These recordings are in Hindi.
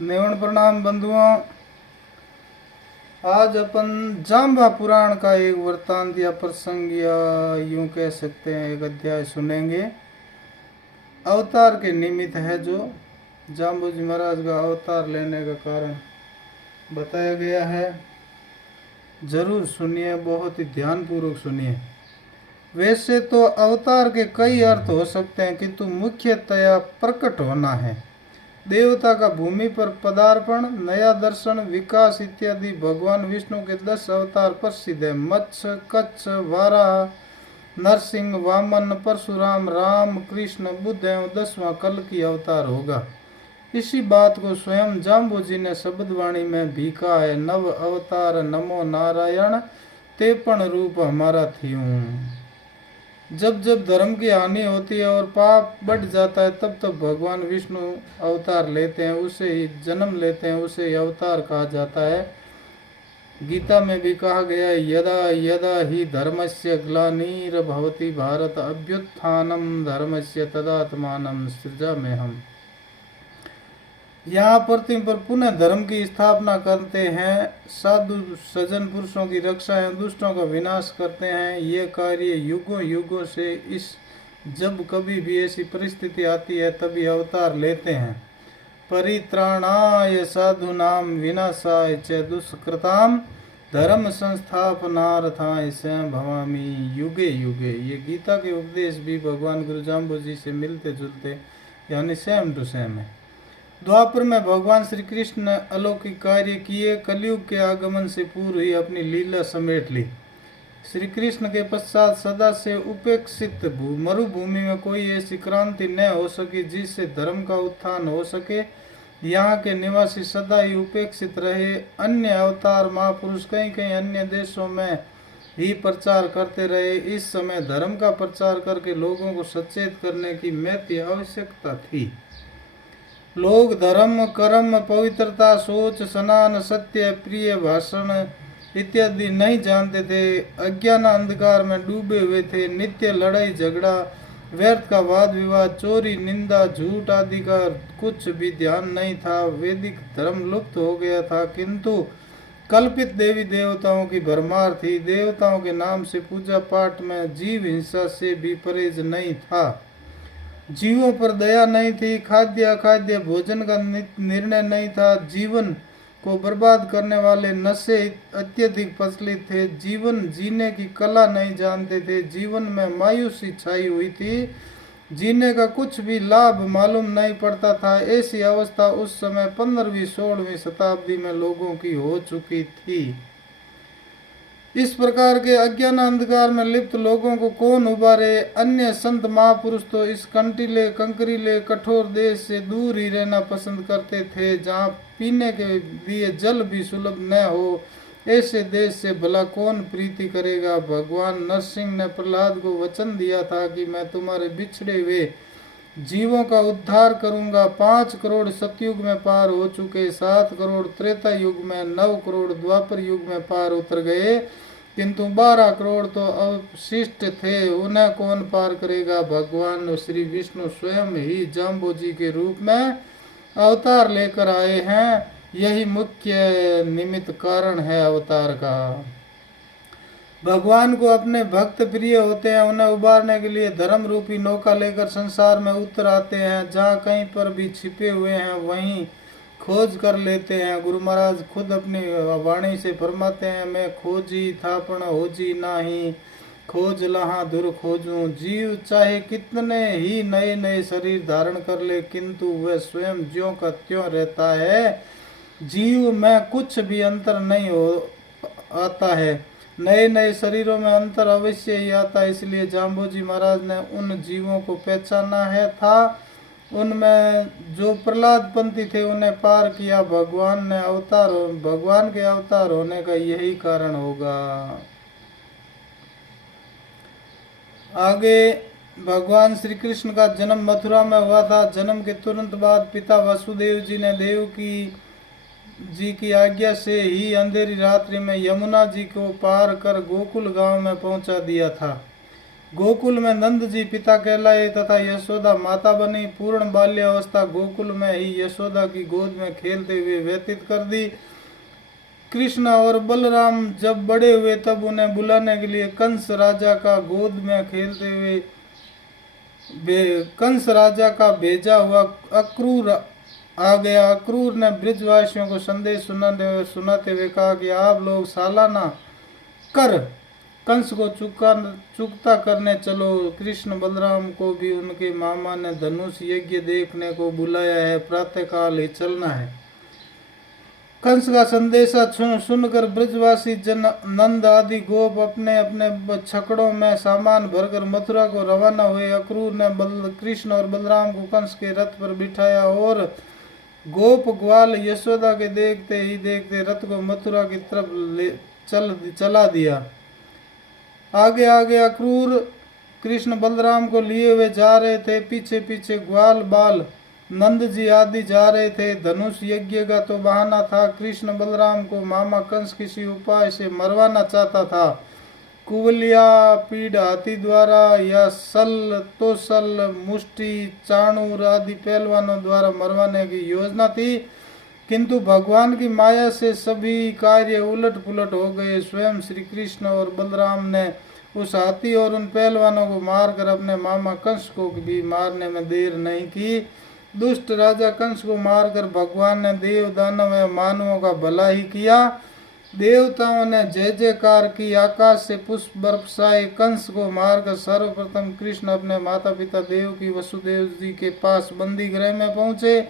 नेवण प्रणाम बंधुओं। आज अपन जाम्बा पुराण का एक वृत्तांत या प्रसंग या यूं कह सकते हैं एक अध्याय सुनेंगे। अवतार के निमित्त है जो जाम्बू जी महाराज का अवतार लेने का कारण बताया गया है। जरूर सुनिए, बहुत ही ध्यानपूर्वक सुनिए। वैसे तो अवतार के कई अर्थ हो सकते हैं, किंतु मुख्यतया प्रकट होना है। देवता का भूमि पर पदार्पण, नया दर्शन, विकास इत्यादि भगवान विष्णु के 10 अवतार प्रसिद्ध है। मत्स्य, कच्छ, वाराह, नरसिंह, वामन, परशुराम, राम, कृष्ण, बुद्ध एवं 10वां कल्कि अवतार होगा। इसी बात को स्वयं जाम्बू जी ने शब्दवाणी में भी कहा है। नव अवतार नमो नारायण, 53 रूप हमारा थियूं। जब जब धर्म की हानि होती है और पाप बढ़ जाता है, तब तब भगवान विष्णु अवतार लेते हैं, उसे ही जन्म लेते हैं, उसे ही अवतार कहा जाता है। गीता में भी कहा गया है, यदा यदा ही धर्मस्य ग्लानिर्भवति भारत अभ्युत्थानम धर्मस्य तदात्मानं सृजाम्यहम्। यहाँ पृथ्वी पर पुनः धर्म की स्थापना करते हैं, साधु सज्जन पुरुषों की रक्षा एवं दुष्टों का विनाश करते हैं। ये कार्य युगों युगों से इस जब कभी भी ऐसी परिस्थिति आती है तभी अवतार लेते हैं। परित्राणाय साधूनाम विनाशाय च दुष्कृताम धर्म संस्थापनार्थाय स्वयं भवामी युगे युगे। ये गीता के उपदेश भी भगवान गुरु जाम्बू जी से मिलते जुलते यानी सेम टू सेम है। द्वापर में भगवान श्री कृष्ण ने अलौकिक कार्य किए। कलयुग के आगमन से पूर्व ही अपनी लीला समेट ली। श्री कृष्ण के पश्चात सदा से उपेक्षित मरुभूमि में कोई ऐसी क्रांति न हो सकी जिससे धर्म का उत्थान हो सके। यहाँ के निवासी सदा ही उपेक्षित रहे। अन्य अवतार महापुरुष कहीं कहीं अन्य देशों में ही प्रचार करते रहे। इस समय धर्म का प्रचार करके लोगों को सचेत करने की महती आवश्यकता थी। लोग धर्म, कर्म, पवित्रता, सोच, स्नान, सत्य, प्रिय भाषण इत्यादि नहीं जानते थे। अज्ञान अंधकार में डूबे हुए थे। नित्य लड़ाई झगड़ा, व्यर्थ का वाद विवाद, चोरी, निंदा, झूठ आदि का कुछ भी ध्यान नहीं था। वैदिक धर्म लुप्त हो गया था, किंतु कल्पित देवी देवताओं की भरमार थी। देवताओं के नाम से पूजा पाठ में जीव हिंसा से भी परहेज नहीं था। जीवों पर दया नहीं थी। खाद्य अखाद्य भोजन का निर्णय नहीं था। जीवन को बर्बाद करने वाले नशे अत्यधिक प्रचलित थे। जीवन जीने की कला नहीं जानते थे। जीवन में मायूसी छाई हुई थी। जीने का कुछ भी लाभ मालूम नहीं पड़ता था। ऐसी अवस्था उस समय 15वीं 16वीं शताब्दी में लोगों की हो चुकी थी। इस प्रकार के अज्ञान अंधकार में लिप्त लोगों को कौन उबारे। अन्य संत महापुरुष तो इस कंटीले कंकरीले कठोर देश से दूर ही रहना पसंद करते थे, जहाँ पीने के लिए जल भी सुलभ न हो। ऐसे देश से भला कौन प्रीति करेगा। भगवान नरसिंह ने प्रहलाद को वचन दिया था कि मैं तुम्हारे बिछड़े हुए जीवों का उद्धार करूंगा। 5 करोड़ सतयुग में पार हो चुके, 7 करोड़ त्रेता युग में, 9 करोड़ द्वापर युग में पार उतर गए, किंतु 12 करोड़ तो अवशिष्ट थे। उन्हें कौन पार करेगा। भगवान श्री विष्णु स्वयं ही जाम्बू जी के रूप में अवतार लेकर आए हैं। यही मुख्य निमित्त कारण है अवतार का। भगवान को अपने भक्त प्रिय होते हैं। उन्हें उबारने के लिए धर्म रूपी नौका लेकर संसार में उतर आते हैं। जहाँ कहीं पर भी छिपे हुए हैं वहीं खोज कर लेते हैं। गुरु महाराज खुद अपनी वाणी से फरमाते हैं, मैं खोजी थापण होजी नाही, खोज लहा दूर खोजूं। जीव चाहे कितने ही नए नए शरीर धारण कर ले, किंतु वह स्वयं ज्यों का त्यों रहता है। जीव में कुछ भी अंतर नहीं हो आता है। नए नए शरीरों में अंतर अवश्य ही आता है। इसलिए जाम्बू जी महाराज ने उन जीवों को पहचाना है था। उनमें जो प्रहलाद पंथी थे उन्हें पार किया। भगवान के अवतार होने का यही कारण होगा। आगे भगवान श्री कृष्ण का जन्म मथुरा में हुआ था। जन्म के तुरंत बाद पिता वसुदेव जी ने देवकी जी की आज्ञा से ही अंधेरी रात्रि में यमुना जी को पार कर गोकुल गांव में पहुंचा दिया था। गोकुल में नंद जी पिता कहलाए तथा यशोदा माता बनी। पूर्ण बाल्यावस्था गोकुल में ही यशोदा की गोद में खेलते हुए व्यतीत कर दी। कृष्ण और बलराम जब बड़े हुए तब उन्हें बुलाने के लिए कंस राजा का गोद में खेलते हुए कंस राजा का भेजा हुआ अक्रूर आ गया। अक्रूर ने ब्रजवासियों को संदेश सुनाते हुए कहा कि आप लोग सालाना कर कंस को चुकता करने चलो। कृष्ण बलराम को भी उनके मामा ने धनुष यज्ञ देखने को बुलाया है, प्रातःकाल ही चलना है। कंस का संदेशा सुनकर ब्रजवासी जन नंद आदि गोप अपने अपने छकड़ों में सामान भरकर मथुरा को रवाना हुए। अक्रूर ने कृष्ण और बलराम को कंस के रथ पर बिठाया और गोप ग्वाल यशोदा के देखते ही देखते रथ को मथुरा की तरफ चला दिया। आगे आगे अक्रूर कृष्ण बलराम को लिए हुए जा रहे थे, पीछे पीछे ग्वाल बाल नंद जी आदि जा रहे थे। धनुष यज्ञ का तो बहाना था। कृष्ण बलराम को मामा कंस किसी उपाय से मरवाना चाहता था। कुवलिया पीड़ हाथी द्वारा या सल तोसल मुष्टि चाणूर आदि पहलवानों द्वारा मरवाने की योजना थी, किंतु भगवान की माया से सभी कार्य उलट पुलट हो गए। स्वयं श्री कृष्ण और बलराम ने उस हाथी और उन पहलवानों को मारकर अपने मामा कंस को भी मारने में देर नहीं की। दुष्ट राजा कंस को मारकर भगवान ने देव दानव एवं मानवों का भला ही किया। देवताओं ने जय जयकार की, आकाश से पुष्प बरसाए। कंस को मारकर सर्वप्रथम कृष्ण अपने माता पिता देवकी वसुदेव जी के पास बंदी गृह में पहुंचे,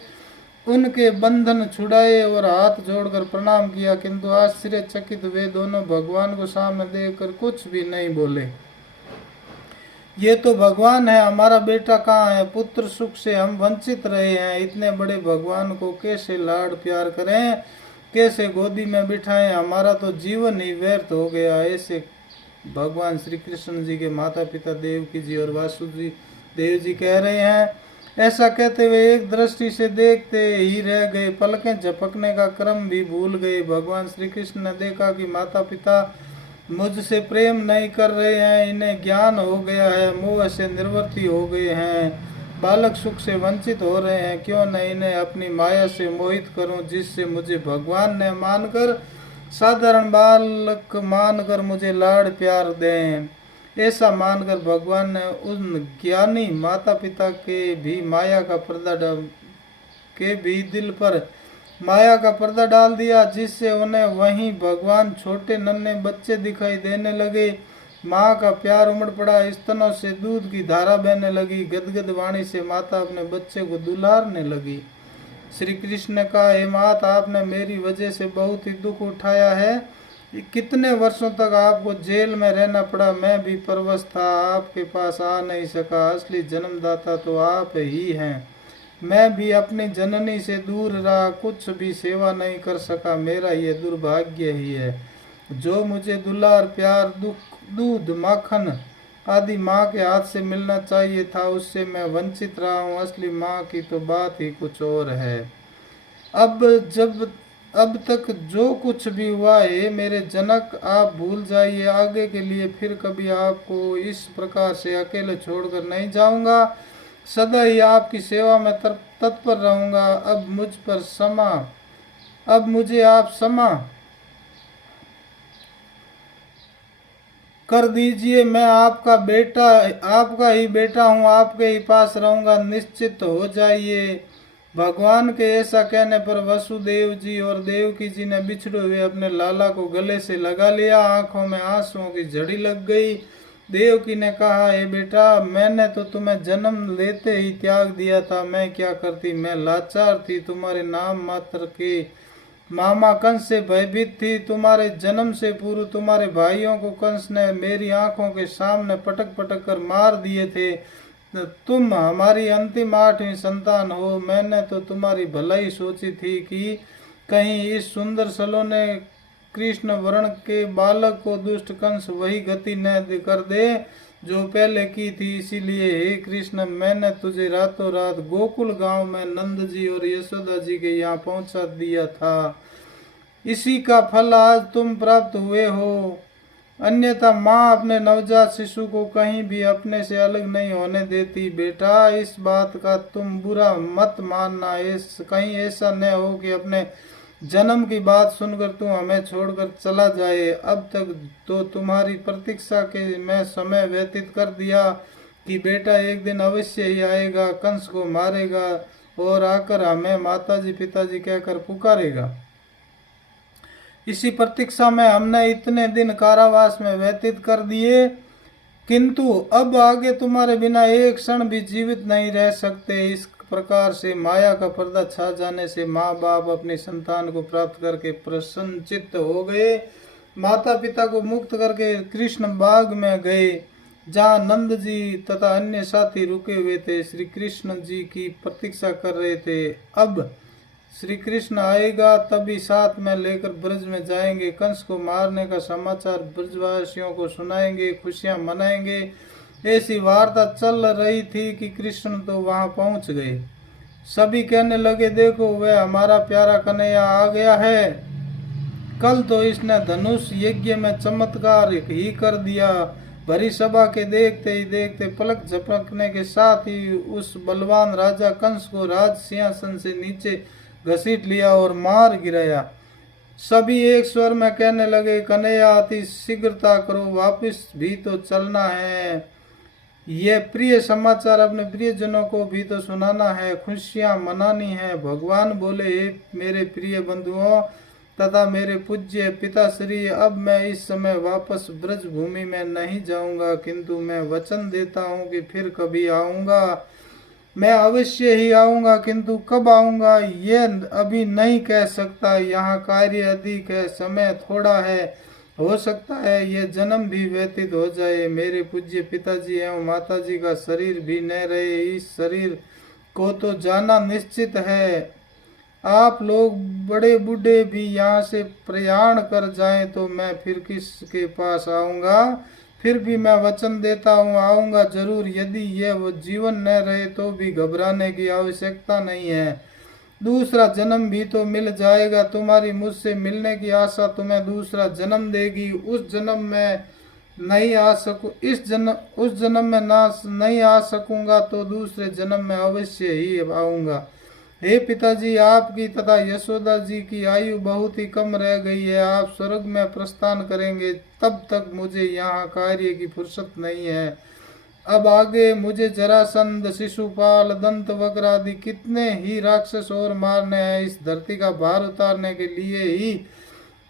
उनके बंधन छुड़ाए और हाथ जोड़कर प्रणाम किया, किंतु आश्चर्यचकित वे दोनों भगवान को सामने देखकर कुछ भी नहीं बोले। ये तो भगवान है, हमारा बेटा कहाँ है? पुत्र सुख से हम वंचित रहे हैं, इतने बड़े भगवान को कैसे लाड प्यार करें, कैसे गोदी में बिठाएं? हमारा तो जीवन ही व्यर्थ हो गया। ऐसे भगवान श्री कृष्ण जी के माता पिता देवकी जी और वासुदेव जी कह रहे हैं। ऐसा कहते हुए एक दृष्टि से देखते ही रह गए, पलकें झपकने का क्रम भी भूल गए। भगवान श्री कृष्ण ने देखा कि माता पिता मुझसे प्रेम नहीं कर रहे हैं, इन्हें ज्ञान हो गया है, मोह से निर्वृत्ति हो गए हैं, बालक सुख से वंचित हो रहे हैं। क्यों न इन्हें अपनी माया से मोहित करूं, जिससे मुझे भगवान ने मानकर साधारण बालक मानकर मुझे लाड़ प्यार दें। ऐसा मानकर भगवान ने उन ज्ञानी माता पिता के भी दिल पर माया का पर्दा डाल दिया, जिससे उन्हें वहीं भगवान छोटे नन्हे बच्चे दिखाई देने लगे। माँ का प्यार उमड़ पड़ा, स्तनों से दूध की धारा बहने लगी। गदगद वाणी से माता अपने बच्चे को दुलारने लगी। श्री कृष्ण ने कहा, हे माता, आपने मेरी वजह से बहुत ही दुख उठाया है। कितने वर्षों तक आपको जेल में रहना पड़ा, मैं भी परवश था, आपके पास आ नहीं सका। असली जन्मदाता तो आप ही हैं। मैं भी अपनी जननी से दूर रहा, कुछ भी सेवा नहीं कर सका, मेरा ये दुर्भाग्य ही है। जो मुझे दुलार प्यार दूध माखन आदि माँ के हाथ से मिलना चाहिए था, उससे मैं वंचित रहा हूँ। असली माँ की तो बात ही कुछ और है। अब तक जो कुछ भी हुआ है मेरे जनक, आप भूल जाइए। आगे के लिए फिर कभी आपको इस प्रकार से अकेले छोड़कर नहीं जाऊंगा। सदा ही आपकी सेवा में तत्पर रहूंगा। अब मुझे आप क्षमा कर दीजिए। मैं आपका ही बेटा हूँ, आपके ही पास रहूंगा, निश्चित हो जाइए। भगवान के ऐसा कहने पर वसुदेव जी और देवकी जी ने बिछड़े हुए अपने लाला को गले से लगा लिया। आंखों में आंसुओं की झड़ी लग गई। देवकी ने कहा, हे बेटा, मैंने तो तुम्हें जन्म लेते ही त्याग दिया था। मैं क्या करती, मैं लाचार थी, तुम्हारे नाम मात्र के मामा कंस से भयभीत थी। तुम्हारे जन्म से पूर्व तुम्हारे भाइयों को कंस ने मेरी आंखों के सामने पटक पटक कर मार दिए थे। तुम हमारी अंतिम 8वीं संतान हो। मैंने तो तुम्हारी भलाई सोची थी कि कहीं इस सुंदर सलोने कृष्ण वर्ण के बालक को दुष्ट कंस वही गति न कर दे जो पहले की थी। इसीलिए हे कृष्ण, मैंने तुझे रातों रात गोकुल गांव में नंद जी और यशोदा जी के यहाँ पहुंचा दिया था। इसी का फल आज तुम प्राप्त हुए हो। अन्यथा माँ अपने नवजात शिशु को कहीं भी अपने से अलग नहीं होने देती। बेटा, इस बात का तुम बुरा मत मानना। कहीं ऐसा न हो कि अपने जन्म की बात सुनकर तुम हमें छोड़कर चला जाए। अब तक तो तुम्हारी प्रतीक्षा के मैं समय व्यतीत कर दिया कि बेटा एक दिन अवश्य ही आएगा, कंस को मारेगा और आकर हमें माताजी पिताजी कहकर पुकारेगा। इसी प्रतीक्षा में हमने इतने दिन कारावास में व्यतीत कर दिए, किंतु अब आगे तुम्हारे बिना एक क्षण भी जीवित नहीं रह सकते। इस प्रकार से माया का पर्दा छा जाने से माँ बाप अपनी संतान को प्राप्त करके प्रसन्नचित्त हो गए। माता पिता को मुक्त करके कृष्ण बाग में गए, जहाँ नंद जी तथा अन्य साथी रुके हुए थे, श्री कृष्ण जी की प्रतीक्षा कर रहे थे। अब श्री कृष्ण आएगा तभी साथ में लेकर ब्रज में जाएंगे, कंस को मारने का समाचार ब्रजवासियों को सुनाएंगे, खुशियां मनाएंगे। ऐसी वार्ता चल रही थी कि कृष्ण तो वहां पहुंच गए। सभी कहने लगे, देखो वह हमारा प्यारा कन्हैया आ गया है। कल तो इसने धनुष यज्ञ में चमत्कार ही कर दिया। भरी सभा के देखते ही देखते पलक झपकने के साथ ही उस बलवान राजा कंस को राज सिंहासन से नीचे घसीट लिया और मार गिराया। सभी एक स्वर में कहने लगे, कन्हैया अति शीघ्रता करो, वापिस भी तो चलना है। ये प्रिय समाचार अपने प्रियजनों को भी तो सुनाना है, खुशियां मनानी है। भगवान बोले, हे मेरे प्रिय बंधुओं तथा मेरे पूज्य पिताश्री, अब मैं इस समय वापस ब्रज भूमि में नहीं जाऊंगा, किंतु मैं वचन देता हूँ कि फिर कभी आऊंगा। मैं अवश्य ही आऊंगा, किंतु कब आऊंगा ये अभी नहीं कह सकता। यहाँ कार्य अधिक है, समय थोड़ा है, हो सकता है ये जन्म भी व्यतीत हो जाए। मेरे पूज्य पिताजी एवं माताजी का शरीर भी न रहे, इस शरीर को तो जाना निश्चित है। आप लोग बड़े बूढ़े भी यहाँ से प्रयाण कर जाएं तो मैं फिर किसके पास आऊंगा। फिर भी मैं वचन देता हूँ, आऊंगा जरूर। यदि यह जीवन न रहे तो भी घबराने की आवश्यकता नहीं है, दूसरा जन्म भी तो मिल जाएगा। तुम्हारी मुझसे मिलने की आशा तुम्हें दूसरा जन्म देगी। उस जन्म में नहीं आ सकूं, उस जन्म में नहीं आ सकूंगा तो दूसरे जन्म में अवश्य ही आऊंगा। हे पिताजी, आपकी तथा यशोदा जी की आयु बहुत ही कम रह गई है। आप स्वर्ग में प्रस्थान करेंगे, तब तक मुझे यहाँ कार्य की फुर्सत नहीं है। अब आगे मुझे जरासंध, शिशुपाल, दंत वक्र आदि कितने ही राक्षस और मारने हैं। इस धरती का भार उतारने के लिए ही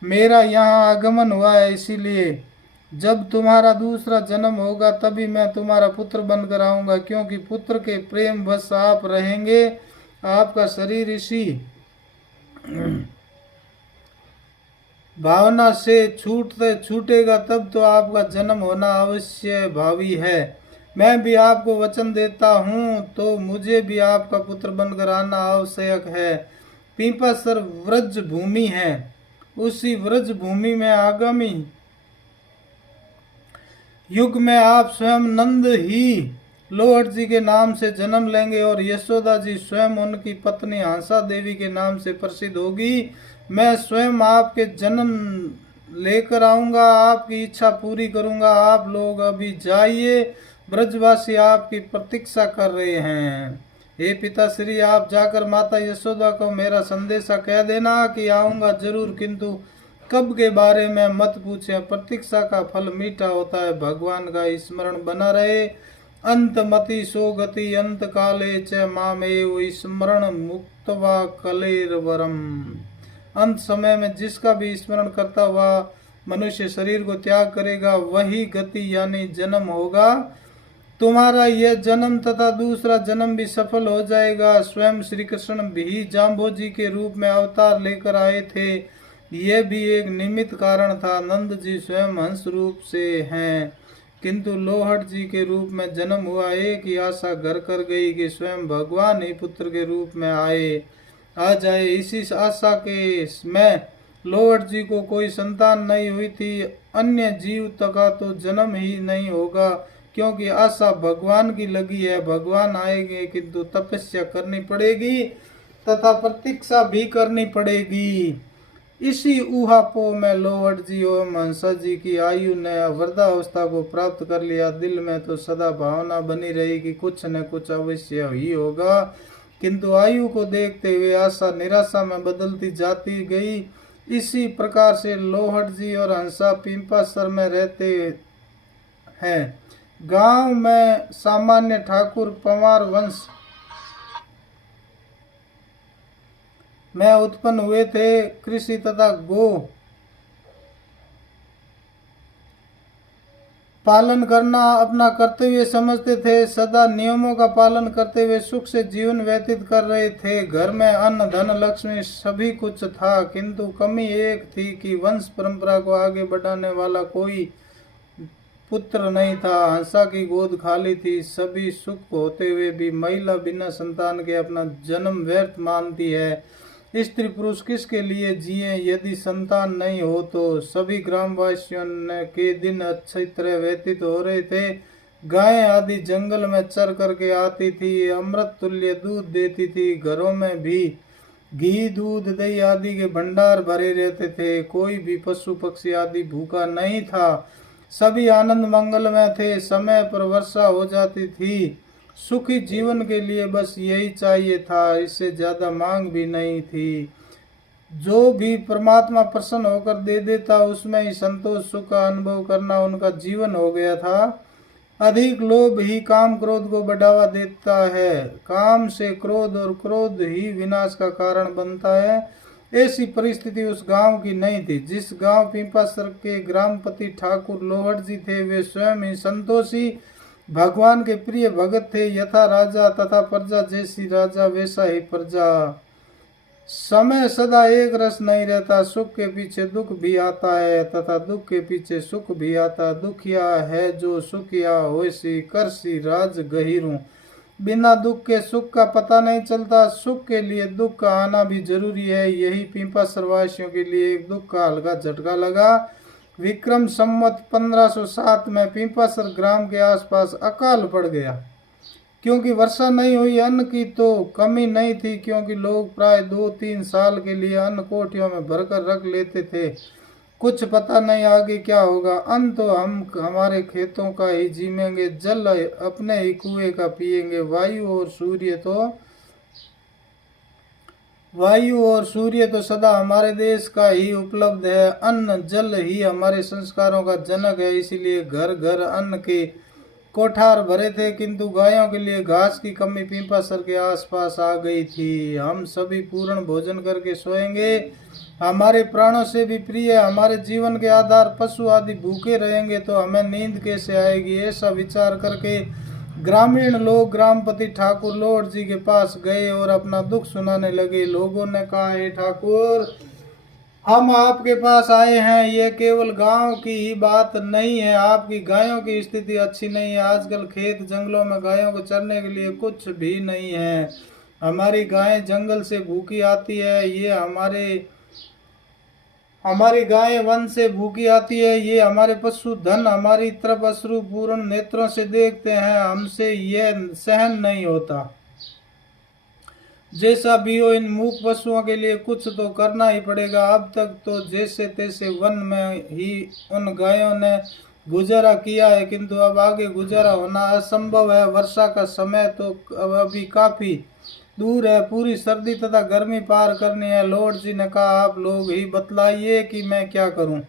मेरा यहाँ आगमन हुआ है। इसीलिए जब तुम्हारा दूसरा जन्म होगा तभी मैं तुम्हारा पुत्र बनकर आऊंगा, क्योंकि पुत्र के प्रेम वश आप रहेंगे। आपका शरीर इसी भावना से छूटेगा तब तो आपका जन्म होना अवश्य भावी है। मैं भी आपको वचन देता हूँ तो मुझे भी आपका पुत्र बनकर आना आवश्यक है। पीपासर व्रज भूमि है, उसी व्रज भूमि में आगामी युग में आप स्वयं नंद ही लोहट जी के नाम से जन्म लेंगे और यशोदा जी स्वयं उनकी पत्नी हंसा देवी के नाम से प्रसिद्ध होगी। मैं स्वयं आपके जन्म लेकर आऊंगा, आपकी इच्छा पूरी करूंगा। आप लोग अभी जाइए, ब्रजवासी आपकी प्रतीक्षा कर रहे हैं। हे पिताश्री, आप जाकर माता यशोदा को मेरा संदेशा कह देना कि आऊंगा जरूर, किंतु कब के बारे में मत पूछें। प्रतीक्षा का फल मीठा होता है। भगवान का स्मरण बना रहे। अंत मति सो गति अंत काले च मामेव स्मरण मुक्तवा कलेरवरम। अंत समय में जिसका भी स्मरण करता हुआ मनुष्य शरीर को त्याग करेगा, वही गति यानी जन्म होगा। तुम्हारा यह जन्म तथा दूसरा जन्म भी सफल हो जाएगा। स्वयं श्री कृष्ण भी जाम्बोजी के रूप में अवतार लेकर आए थे, यह भी एक निमित्त कारण था। नंद जी स्वयं हंस रूप से हैं, किंतु लोहट जी के रूप में जन्म हुआ। एक ही आशा घर कर गई कि स्वयं भगवान ही पुत्र के रूप में आ जाए। इसी आशा के में लोहट जी को कोई संतान नहीं हुई थी। अन्य जीव का तो जन्म ही नहीं होगा, क्योंकि आशा भगवान की लगी है। भगवान आएंगे, किंतु तपस्या करनी पड़ेगी तथा प्रतीक्षा भी करनी पड़ेगी। इसी ऊहापोह में लोहट जी एवं हंसा जी की आयु ने वृद्धावस्था को प्राप्त कर लिया। दिल में तो सदा भावना बनी रही कि कुछ न कुछ अवश्य ही होगा, किंतु आयु को देखते हुए आशा निराशा में बदलती जाती गई। इसी प्रकार से लोहट जी और हंसा पिंपासर में रहते हैं। गांव में सामान्य ठाकुर पंवार वंश में उत्पन्न हुए थे। कृषि तथा गो पालन करना अपना कर्तव्य समझते थे। सदा नियमों का पालन करते हुए सुख से जीवन व्यतीत कर रहे थे। घर में अन्न धन लक्ष्मी सभी कुछ था, किंतु कमी एक थी कि वंश परंपरा को आगे बढ़ाने वाला कोई पुत्र नहीं था। हंसा की गोद खाली थी। सभी सुख होते हुए भी महिला बिना संतान के अपना जन्म व्यर्थ मानती है। स्त्री पुरुष किसके लिए जिए यदि संतान नहीं हो तो। सभी ग्रामवासियों के दिन अच्छी तरह व्यतीत हो रहे थे। गायें आदि जंगल में चर करके आती थी, अमृत तुल्य दूध देती थी। घरों में भी घी दूध दही आदि के भंडार भरे रहते थे। कोई भी पशु पक्षी आदि भूखा नहीं था। सभी आनंद मंगल में थे। समय पर वर्षा हो जाती थी। सुखी जीवन के लिए बस यही चाहिए था, इससे ज्यादा मांग भी नहीं थी। जो भी परमात्मा प्रसन्न होकर दे देता उसमें ही संतोष सुख का अनुभव करना उनका जीवन हो गया था। अधिक लोभ ही काम क्रोध को बढ़ावा देता है। काम से क्रोध और क्रोध ही विनाश का कारण बनता है। ऐसी परिस्थिति उस गांव की नहीं थी। जिस गांव पिंपासर के ग्रामपति ठाकुर लोहट जी थे वे स्वयं ही संतोषी भगवान के प्रिय भगत थे। यथा राजा तथा प्रजा जैसी राजा वैसा ही प्रजा। समय सदा एक रस नहीं रहता। सुख के पीछे दुख भी आता है तथा दुख के पीछे सुख भी आता। दुखिया है जो सुखिया होसी करसी राज गहिरू। बिना दुख के सुख का पता नहीं चलता। सुख के लिए दुख का आना भी जरूरी है। यही पिंपासर वासियों के लिए एक दुख का हल्का झटका लगा। विक्रम संवत 1507 में पिंपासर ग्राम के आसपास अकाल पड़ गया। क्योंकि वर्षा नहीं हुई, अन्न की तो कमी नहीं थी, क्योंकि लोग प्राय 2-3 साल के लिए अन्न कोठियों में भरकर रख लेते थे। कुछ पता नहीं आगे क्या होगा। अन्न तो हम हमारे खेतों का ही जीमेंगे, जल अपने ही कुएं का पिएंगे। वायु और सूर्य तो सदा हमारे देश का ही उपलब्ध है। अन्न जल ही हमारे संस्कारों का जनक है। इसीलिए घर घर अन्न के कोठार भरे थे, किंतु गायों के लिए घास की कमी पिंपासर के आसपास आ गई थी। हम सभी पूर्ण भोजन करके सोएंगे। हमारे प्राणों से भी प्रिय हमारे जीवन के आधार पशु आदि भूखे रहेंगे तो हमें नींद कैसे आएगी। ऐसा विचार करके ग्रामीण लोग ग्रामपति ठाकुर लोहट जी के पास गए और अपना दुख सुनाने लगे। लोगों ने कहा, हे ठाकुर, हम आपके पास आए हैं। यह केवल गांव की ही बात नहीं है, आपकी गायों की स्थिति अच्छी नहीं है। आजकल खेत जंगलों में गायों को चरने के लिए कुछ भी नहीं है। हमारी गायें जंगल से भूखी आती है। ये हमारी गायें वन से भूखी आती है। ये हमारे पशु धन हमारी तरफ अश्रु पूर्ण नेत्रों से देखते हैं। हमसे यह सहन नहीं होता। जैसा भी हो, इन मूक पशुओं के लिए कुछ तो करना ही पड़ेगा। अब तक तो जैसे तैसे वन में ही उन गायों ने गुजारा किया है, किंतु अब आगे गुजारा होना असंभव है। वर्षा का समय तो अब अभी काफी दूर है। पूरी सर्दी तथा गर्मी पार करनी है। लॉर्ड जी ने कहा, आप लोग ही बतलाइए कि मैं क्या करूं।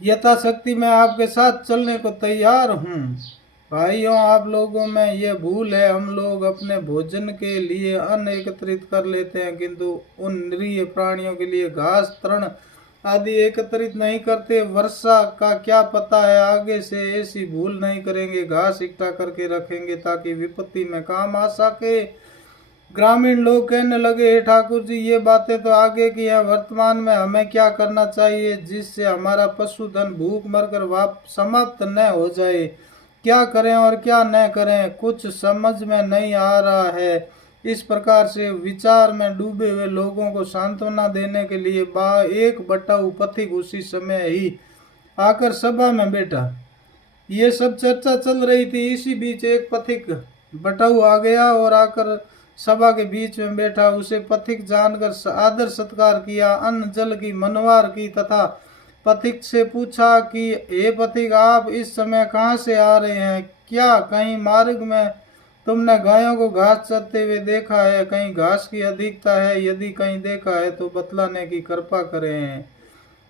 यथाशक्ति मैं आपके साथ चलने को तैयार हूं। भाइयों, आप लोगों में यह भूल है। हम लोग अपने भोजन के लिए अन्न एकत्रित कर लेते हैं, किंतु उन निरीह प्राणियों के लिए घास तृण आदि एकत्रित नहीं करते। वर्षा का क्या पता है, आगे से ऐसी भूल नहीं करेंगे। घास इकट्ठा करके रखेंगे ताकि विपत्ति में काम आ सके। ग्रामीण लोग कहने लगे, हे ठाकुर जी, ये बातें तो आगे की है, वर्तमान में हमें क्या करना चाहिए जिससे हमारा पशुधन भूख मरकर समाप्त न हो जाए। क्या करें और क्या न करें, कुछ समझ में नहीं आ रहा है। इस प्रकार से विचार में डूबे हुए लोगों को सांत्वना देने के लिए एक बटाऊ पथिक उसी समय ही आकर सभा में बैठा। ये सब चर्चा चल रही थी। इसी बीच एक पथिक बटाऊ आ गया और आकर सभा के बीच में बैठा, उसे पथिक जानकर आदर सत्कार किया, अन्न जल की मनवार की तथा पथिक से पूछा कि हे पथिक, आप इस समय कहाँ से आ रहे हैं? क्या कहीं मार्ग में तुमने गायों को घास चरते हुए देखा है? कहीं घास की अधिकता है? यदि कहीं देखा है तो बतलाने की कृपा करें।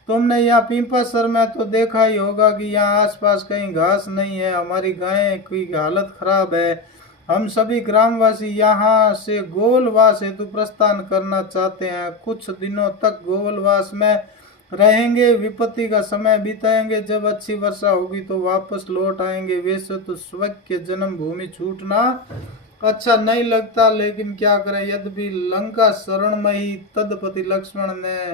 तुमने यहाँ पीपासर में तो देखा ही होगा कि यहाँ आसपास कहीं घास नहीं है। हमारी गायें की हालत खराब है। हम सभी ग्रामवासी यहाँ से गोवलवास हेतु प्रस्थान करना चाहते हैं। कुछ दिनों तक गोवलवास में रहेंगे, विपत्ति का समय बिताएंगे। जब अच्छी वर्षा होगी तो वापस लौट आएंगे। वैसे तो स्वकीय जन्मभूमि छूटना अच्छा नहीं लगता, लेकिन क्या करें। यद्यपि लंका शरणमयी तदपति लक्ष्मण ने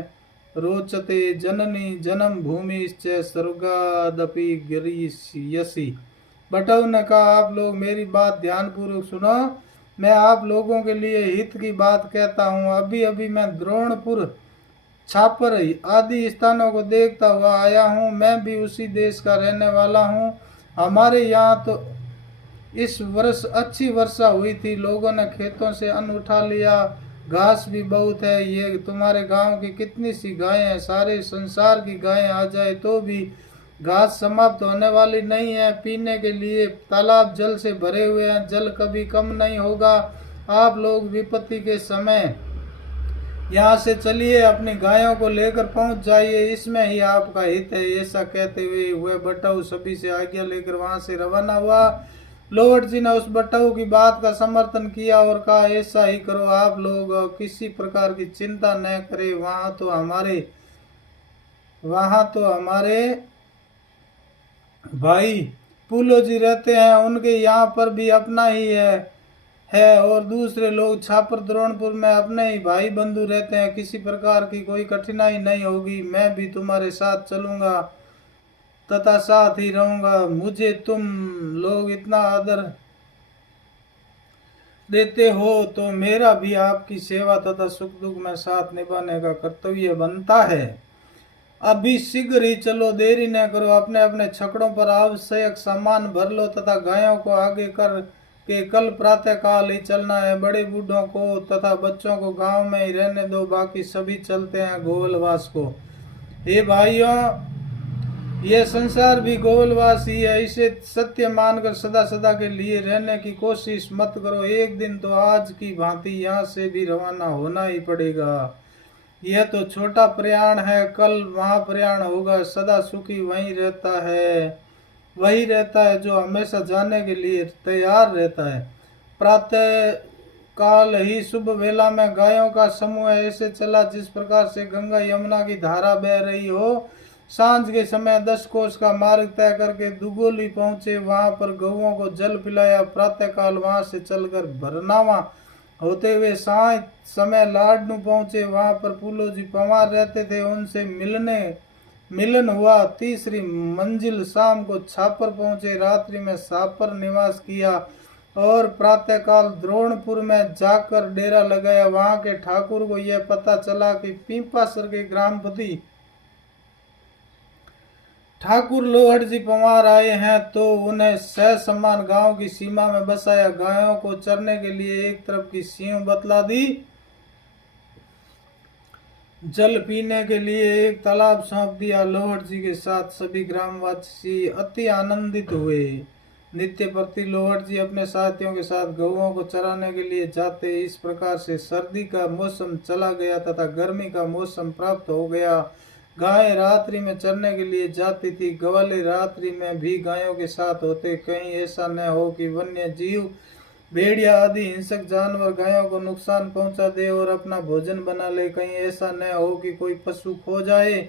रोचते जननी जन्म भूमि स्वर्गादपि गिरीयसी। बटऊ ने कहा, आप लोग मेरी बात ध्यानपूर्वक सुनो। मैं आप लोगों के लिए हित की बात कहता हूँ। अभी अभी मैं द्रोणपुर, छापर आदि स्थानों को देखता हुआ आया हूँ। मैं भी उसी देश का रहने वाला हूँ। हमारे यहाँ तो इस वर्ष अच्छी वर्षा हुई थी। लोगों ने खेतों से अन्न उठा लिया। घास भी बहुत है। ये तुम्हारे गांव की कितनी सी गायें हैं। सारे संसार की गायें आ जाए तो भी घास समाप्त होने वाली नहीं है। पीने के लिए तालाब जल से भरे हुए हैं। जल कभी कम नहीं होगा। आप लोग विपत्ति के समय यहाँ से चलिए, अपनी गायों को लेकर पहुंच जाइए, इसमें ही आपका हित है। ऐसा कहते हुए वह बटऊ सभी से आज्ञा लेकर वहां से रवाना हुआ। लोहट जी ने उस बटऊ की बात का समर्थन किया और कहा, ऐसा ही करो। आप लोग किसी प्रकार की चिंता न करें। वहां तो हमारे भाई पुलो जी रहते हैं। उनके यहाँ पर भी अपना ही है और दूसरे लोग छापर द्रोणपुर में अपने ही भाई बंधु रहते हैं। किसी प्रकार की कोई कठिनाई नहीं होगी। मैं भी तुम्हारे साथ चलूंगा तथा साथ ही रहूंगा। मुझे तुम लोग इतना आदर देते हो तो मेरा भी आपकी सेवा तथा सुख दुख में साथ निभाने का कर्तव्य बनता है। अभी शीघ्र ही चलो, देरी न करो। अपने अपने छकड़ों पर आवश्यक सामान भर लो तथा गायों को आगे कर के कल प्रातः काल ही चलना है। बड़े बूढ़ों को तथा बच्चों को गांव में ही रहने दो, बाकी सभी चलते हैं गोवलवास को। हे भाइयों, यह संसार भी गोवलवास ही है। इसे सत्य मानकर सदा सदा के लिए रहने की कोशिश मत करो। एक दिन तो आज की भांति यहाँ से भी रवाना होना ही पड़ेगा। यह तो छोटा प्रयाण है, कल वहां प्रयाण होगा। सदा सुखी वही रहता है जो हमेशा जाने के लिए तैयार रहता है। प्रातः काल ही शुभ वेला में गायों का समूह ऐसे चला जिस प्रकार से गंगा यमुना की धारा बह रही हो। सांझ के समय 10 कोस का मार्ग तय करके दुगोली पहुंचे। वहां पर गौओं को जल पिलाया। प्रातः काल वहां से चलकर भरनावा होते हुए सांझ समय लाडनू पहुंचे। वहां पर पुलो जी पवार रहते थे, उनसे मिलन हुआ। तीसरी मंजिल शाम को छापर पहुंचे। रात्रि में सापर निवास किया और प्रातःकाल द्रोणपुर में जाकर डेरा लगाया। वहां के ठाकुर को यह पता चला कि पीपासर के ग्रामपति ठाकुर लोहट जी पवार आए हैं, तो उन्हें ससम्मान गांव की सीमा में बसाया। गायों को चरने के लिए एक तरफ की सीम बतला दी। जल पीने के लिए एक तालाब सौंप दिया। लोहट जी के साथ सभी ग्रामवासी अति आनंदित हुए। नित्य प्रति लोहट जी अपने साथियों के साथ गौओं को चराने के लिए जाते। इस प्रकार से सर्दी का मौसम चला गया तथा गर्मी का मौसम प्राप्त हो गया। गायें रात्रि में चरने के लिए जाती थी। ग्वाले रात्रि में भी गायों के साथ होते। कहीं ऐसा न हो कि वन्य जीव, भेड़िया आदि हिंसक जानवर गायों को नुकसान पहुंचा दे और अपना भोजन बना ले। कहीं ऐसा न हो कि कोई पशु खो जाए।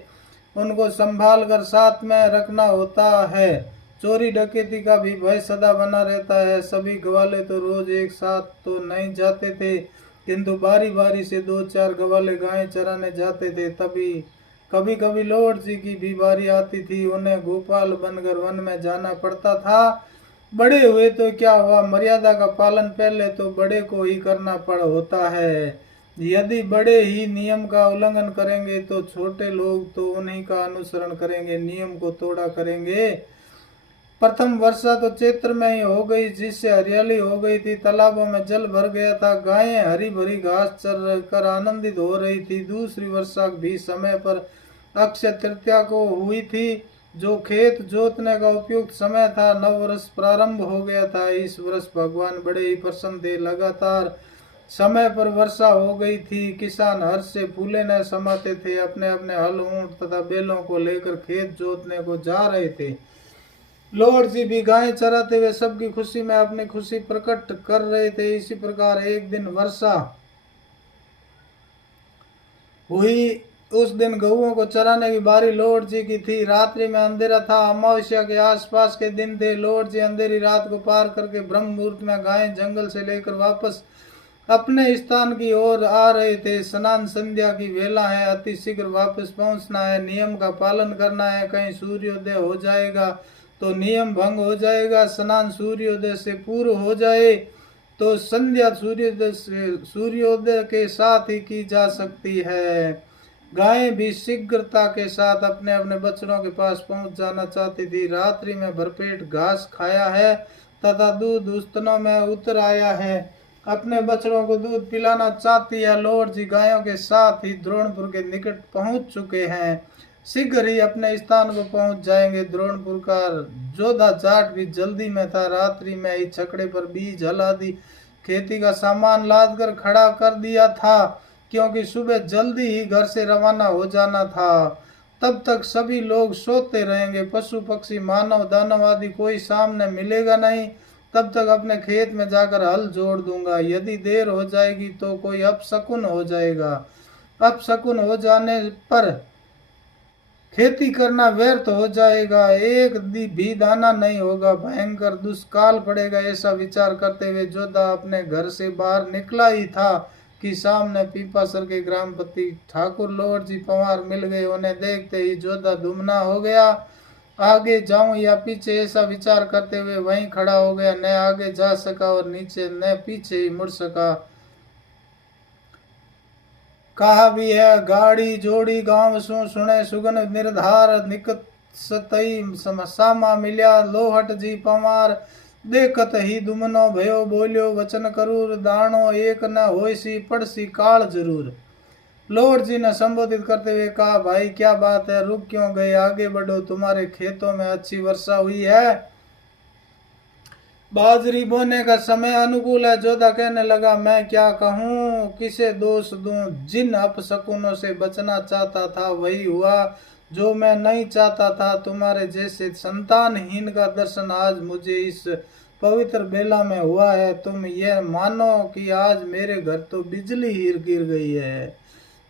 उनको संभाल कर साथ में रखना होता है। चोरी डकैती का भी भय सदा बना रहता है। सभी ग्वाले तो रोज एक साथ तो नहीं जाते थे, किंतु बारी बारी से 2-4 ग्वाले गायें चराने जाते थे। तभी कभी कभी लोहट जी की भी बारी आती थी। उन्हें गोपाल बनकर वन में जाना पड़ता था। बड़े हुए तो क्या हुआ, मर्यादा का पालन पहले तो बड़े को ही करना पड़ होता है। यदि बड़े ही नियम का उल्लंघन करेंगे तो छोटे लोग तो उन्हीं का अनुसरण करेंगे, नियम को तोड़ा करेंगे। प्रथम वर्षा तो चैत्र में ही हो गई, जिससे हरियाली हो गई थी, तालाबों में जल भर गया था, गायें हरी भरी घास चर कर आनंदित हो रही थी। दूसरी वर्षा भी समय पर अक्षय तृतीया को हुई थी, जो खेत जोतने का उपयुक्त समय था। नव वर्ष प्रारंभ हो गया था। इस वर्ष भगवान बड़े ही प्रसन्न थे। लगातार समय पर वर्षा हो गई थी। किसान हर्ष से फूले न समाते थे। अपने अपने हल, ऊंट तथा बैलों को लेकर खेत जोतने को जा रहे थे। लॉर्ड जी भी गायें चराते हुए सबकी खुशी में अपनी खुशी प्रकट कर रहे थे। इसी प्रकार एक दिन वर्षा हुई। उस दिन गऊओं को चराने की बारी लॉर्ड जी की थी। रात्रि में अंधेरा था। अमावस्या के आसपास के दिन थे। लॉर्ड जी अंधेरी रात को पार करके ब्रह्म मुहूर्त में गायें जंगल से लेकर वापस अपने स्थान की ओर आ रहे थे। स्नान संध्या की वेला है। अति शीघ्र वापस पहुंचना है। नियम का पालन करना है। कहीं सूर्योदय हो जाएगा तो नियम भंग हो जाएगा। स्नान सूर्योदय से पूर्व हो जाए तो संध्या सूर्योदय के साथ ही की जा सकती है। गायें भी शीघ्रता के साथ अपने अपने बछड़ों के पास पहुंच जाना चाहती थी। रात्रि में भरपेट घास खाया है तथा दूध स्तनों में उतर आया है। अपने बछड़ों को दूध पिलाना चाहती है। लॉर्ड जी गायों के साथ ही द्रोणपुर के निकट पहुंच चुके हैं। शीघ्र ही अपने स्थान को पहुंच जाएंगे। द्रोणपुर का जोधा जाट भी जल्दी में था। रात्रि में ही छकड़े पर बीज, हल आदि खेती का सामान लाद कर खड़ा कर दिया था, क्योंकि सुबह जल्दी ही घर से रवाना हो जाना था। तब तक सभी लोग सोते रहेंगे। पशु पक्षी, मानव दानव आदि कोई सामने मिलेगा नहीं। तब तक अपने खेत में जाकर हल जोड़ दूंगा। यदि देर हो जाएगी तो कोई अपशकुन हो जाएगा। अपशकुन हो जाने पर खेती करना व्यर्थ हो जाएगा। एक भी दाना नहीं होगा। भयंकर दुष्काल पड़ेगा। ऐसा विचार करते हुए जोधा अपने घर से बाहर निकला ही था कि सामने पीपासर के ग्रामपति ठाकुर लॉर्ड जी पंवार मिल गए। उन्हें देखते ही जोधा दुमना हो गया। आगे जाऊं या पीछे, ऐसा विचार करते हुए वहीं खड़ा हो गया। न आगे जा सका और नीचे न पीछे ही मुड़ सका। कहा भी है, गाड़ी जोड़ी गांव सु सुने सुगन निर्धार निकट सतई सामा मिल्या। लोहट जी पंवार देखत ही दुमनो भयो। बोलियो वचन करूर, दाणो एक न होइसी पड़सी काल जरूर। लॉर्ड जी ने संबोधित करते हुए कहा, भाई क्या बात है, रुक क्यों गए? आगे बढ़ो। तुम्हारे खेतों में अच्छी वर्षा हुई है। बाजरी बोने का समय अनुकूल है। जोधा कहने लगा, मैं क्या कहूँ, किसे दोष दूं? जिन अपशकुनों से बचना चाहता था वही हुआ जो मैं नहीं चाहता था। तुम्हारे जैसे संतानहीन का दर्शन आज मुझे इस पवित्र बेला में हुआ है। तुम ये मानो कि आज मेरे घर तो बिजली ही गिर गई है।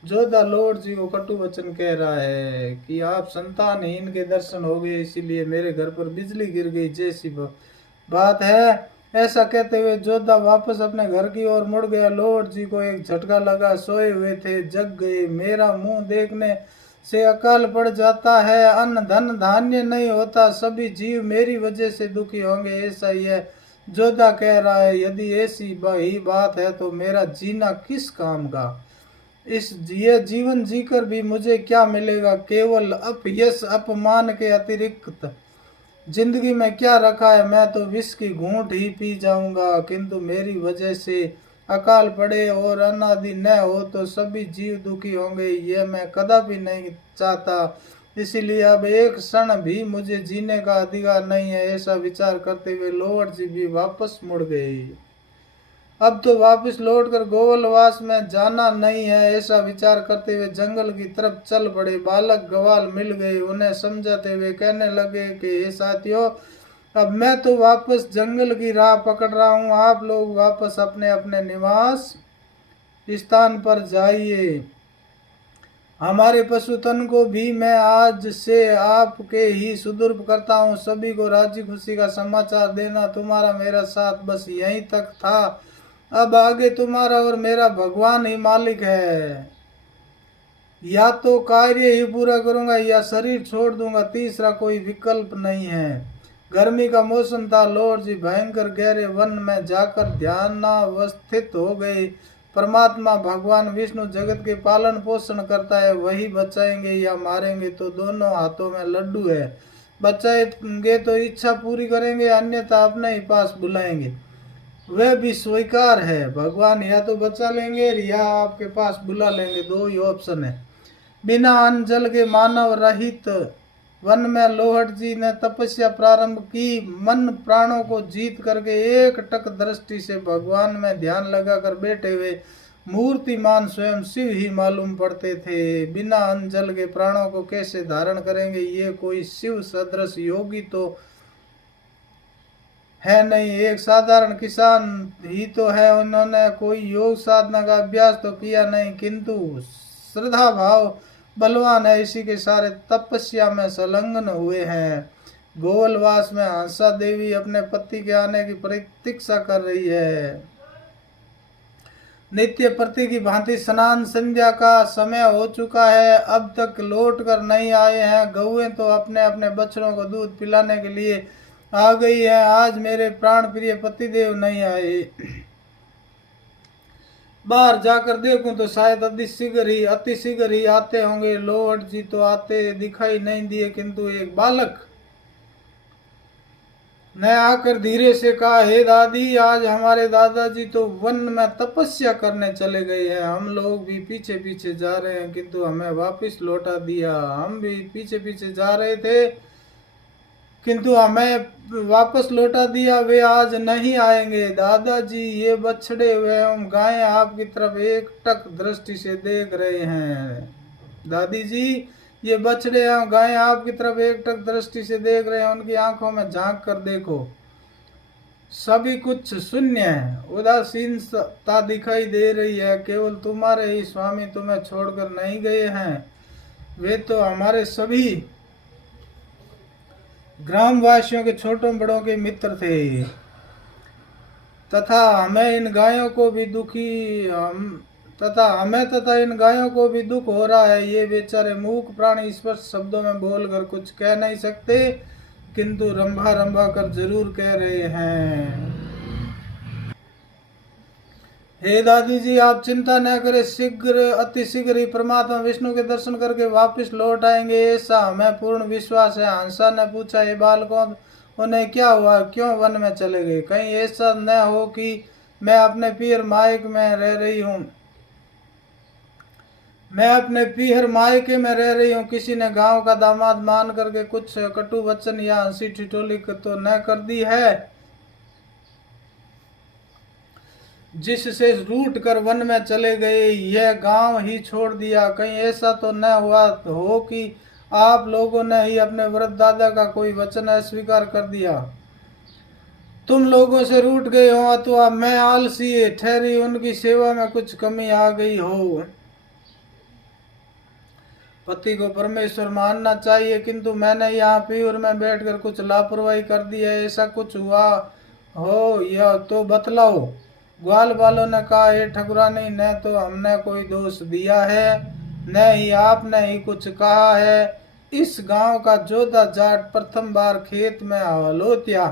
जोधा लॉर्ड जी को कटु वचन कह रहा है कि आप संतानहीन के दर्शन हो गए, इसीलिए मेरे घर पर बिजली गिर गई जैसी बात है। ऐसा कहते हुए जोधा वापस अपने घर की ओर मुड़ गया। लॉर्ड जी को एक झटका लगा। सोए हुए थे, जग गए। मेरा मुंह देखने से अकाल पड़ जाता है। अन्न धन धान्य नहीं होता। सभी जीव मेरी वजह से दुखी होंगे, ऐसा ही है। जोधा कह रहा है, यदि ऐसी ही बात है तो मेरा जीना किस काम का? ये जीवन जीकर भी मुझे क्या मिलेगा? केवल अपयश अपमान के अतिरिक्त जिंदगी में क्या रखा है? मैं तो विष की घूंट ही पी जाऊंगा। किंतु मेरी वजह से अकाल पड़े और अनादि न हो तो सभी जीव दुखी होंगे, ये मैं कदापि नहीं चाहता। इसीलिए अब एक क्षण भी मुझे जीने का अधिकार नहीं है। ऐसा विचार करते हुए लॉर्ड जी भी वापस मुड़ गए। अब तो वापस लौटकर गोवलवास में जाना नहीं है, ऐसा विचार करते हुए जंगल की तरफ चल पड़े। बालक ग्वाल मिल गए। उन्हें समझाते हुए कहने लगे कि हे साथियों, अब मैं तो वापस जंगल की राह पकड़ रहा हूँ। आप लोग वापस अपने अपने निवास स्थान पर जाइए। हमारे पशुधन को भी मैं आज से आपके ही सुदूर करता हूँ। सभी को राजी खुशी का समाचार देना। तुम्हारा मेरा साथ बस यहीं तक था। अब आगे तुम्हारा और मेरा भगवान ही मालिक है। या तो कार्य ही पूरा करूंगा या शरीर छोड़ दूंगा। तीसरा कोई विकल्प नहीं है। गर्मी का मौसम था। लॉर्ड जी भयंकर गहरे वन में जाकर ध्यानावस्थित हो गए। परमात्मा भगवान विष्णु जगत के पालन पोषण करता है। वही बचाएंगे या मारेंगे तो दोनों हाथों में लड्डू है। बचाएंगे तो इच्छा पूरी करेंगे, अन्यथा अपने ही पास बुलाएंगे। वह भी स्वीकार है। भगवान या तो बचा लेंगे या आपके पास बुला लेंगे, दो ही ऑप्शन है। बिना अन्न जल के मानव रहित वन में लोहट जी ने तपस्या प्रारंभ की। मन प्राणों को जीत करके एक टक दृष्टि से भगवान में ध्यान लगाकर बैठे हुए मूर्तिमान स्वयं शिव ही मालूम पड़ते थे। बिना अन्न जल के प्राणों को कैसे धारण करेंगे? ये कोई शिव सदृश योगी तो है नहीं, एक साधारण किसान ही तो है। उन्होंने कोई योग साधना का अभ्यास तो किया नहीं, किंतु श्रद्धा भाव बलवान है, इसी के सारे तपस्या में संलग्न हुए हैं। गोवलवास में हंसा देवी अपने पति के आने की प्रतीक्षा कर रही है। नित्य प्रति की भांति स्नान संध्या का समय हो चुका है, अब तक लौट कर नहीं आए हैं। गौएं तो अपने अपने बच्चों को दूध पिलाने के लिए आ गई है, आज मेरे प्राण प्रिय पतिदेव नहीं आए। बाहर जाकर देखूं तो शायद अति शीघ्र ही आते होंगे। लोहट जी तो आते दिखाई नहीं दिए, किंतु एक बालक ने आकर धीरे से कहा, हे दादी, आज हमारे दादाजी तो वन में तपस्या करने चले गए हैं। हम लोग भी पीछे पीछे जा रहे हैं, किंतु हमें वापस लौटा दिया। हम भी पीछे पीछे जा रहे थे, किंतु हमें वापस लौटा दिया। वे आज नहीं आएंगे। दादाजी, ये बछड़े हुए एवं गायें आपकी तरफ एकटक दृष्टि से देख रहे हैं। दादी जी, ये बछड़े एवं गायें आपकी तरफ एकटक दृष्टि से देख रहे हैं। उनकी आंखों में झांक कर देखो, सभी कुछ शून्य है, उदासीनता दिखाई दे रही है। केवल तुम्हारे ही स्वामी तुम्हें छोड़कर नहीं गए हैं। वे तो हमारे सभी ग्रामवासियों के छोटों बड़ों के मित्र थे, तथा हमें इन गायों को भी इन गायों को भी दुख हो रहा है। ये बेचारे मूक प्राणी स्पष्ट शब्दों में बोलकर कुछ कह नहीं सकते, किंतु रंभा रंभा कर जरूर कह रहे हैं। हे दादी जी, आप चिंता न करें, अति शीघ्र ही परमात्मा विष्णु के दर्शन करके वापस लौट आएंगे, ऐसा हमें पूर्ण विश्वास है। हंसा ने पूछा, हे बालकों, उन्हें क्या हुआ? क्यों वन में चले गए? कहीं ऐसा न हो कि मैं अपने पीहर मायके में रह रही हूँ, किसी ने गांव का दामाद मान करके कुछ कटु वचन या हंसी ठिठोली तो न कर दी है, जिससे रूठ कर वन में चले गए, यह गांव ही छोड़ दिया? कहीं ऐसा तो न हुआ हो कि आप लोगों ने ही अपने वृद्ध दादा का कोई वचन अस्वीकार कर दिया, तुम लोगों से रूठ गए हो, अथवा मैं आलसी ठहरी उनकी सेवा में कुछ कमी आ गई हो। पति को परमेश्वर मानना चाहिए, किंतु मैंने यहाँ पीहर में बैठकर कुछ लापरवाही कर दी है, ऐसा कुछ हुआ हो या तो बतलाओ। ग्वाल वालों ने कहा, हे ठकुरानी, न तो हमने कोई दोष दिया है, न ही आपने ही कुछ कहा है। इस गांव का जोधा जाट प्रथम बार खेत में हलोतिया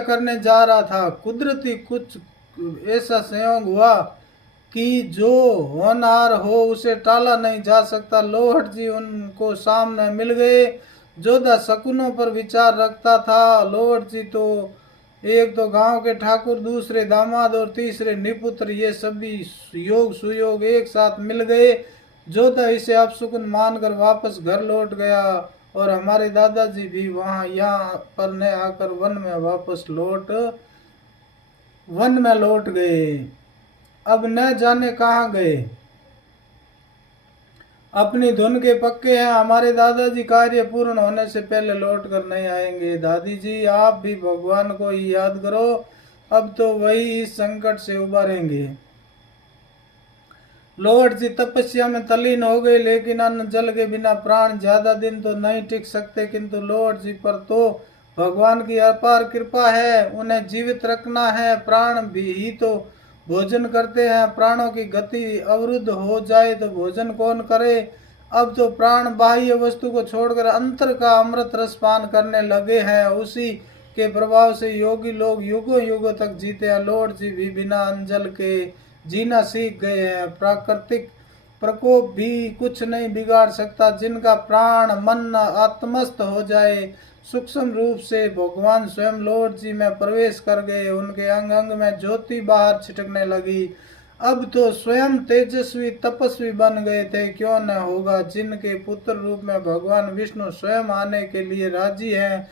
करने जा रहा था। कुदरती कुछ ऐसा संयोग हुआ कि जो होनहार हो उसे टाला नहीं जा सकता। लोहट जी उनको सामने मिल गए। जोधा शकुनों पर विचार रखता था। लोहट जी तो एक तो गांव के ठाकुर, दूसरे दामाद और तीसरे निपुत्र, ये सभी योग सुयोग एक साथ मिल गए। जोधा इसे अपशकुन मानकर वापस घर लौट गया और हमारे दादाजी भी यहाँ पर न आकर वन में लौट गए। अब न जाने कहाँ गए, अपनी धुन के पक्के हैं। हमारे दादाजी कार्य पूर्ण होने से पहले लौट कर नहीं आएंगे। दादी जी, आप भी भगवान को ही याद करो, अब तो वही इस संकट से उबारेंगे। लोहट जी तपस्या में तल्लीन हो गए, लेकिन अन्न जल के बिना प्राण ज्यादा दिन तो नहीं टिक सकते, किंतु लोहट जी पर तो भगवान की अपार कृपा है, उन्हें जीवित रखना है। प्राण भी ही तो भोजन करते हैं, प्राणों की गति अवरुद्ध हो जाए तो भोजन कौन करे? अब तो प्राण बाह्य वस्तु को छोड़कर अंतर का अमृत रस पान करने लगे हैं, उसी के प्रभाव से योगी लोग युगों युगों तक जीते हैं। लोहट जी भी बिना अन्न जल के जीना सीख गए हैं। प्राकृतिक प्रकोप भी कुछ नहीं बिगाड़ सकता। जिनका प्राण मन आत्मस्थ हो जाए, सूक्ष्म रूप से भगवान स्वयं लॉर्ड जी में प्रवेश कर गए। उनके अंग अंग में ज्योति बाहर छिटकने लगी। अब तो स्वयं तेजस्वी तपस्वी बन गए थे, क्यों न होगा। जिनके पुत्र रूप में भगवान विष्णु स्वयं आने के लिए राजी हैं।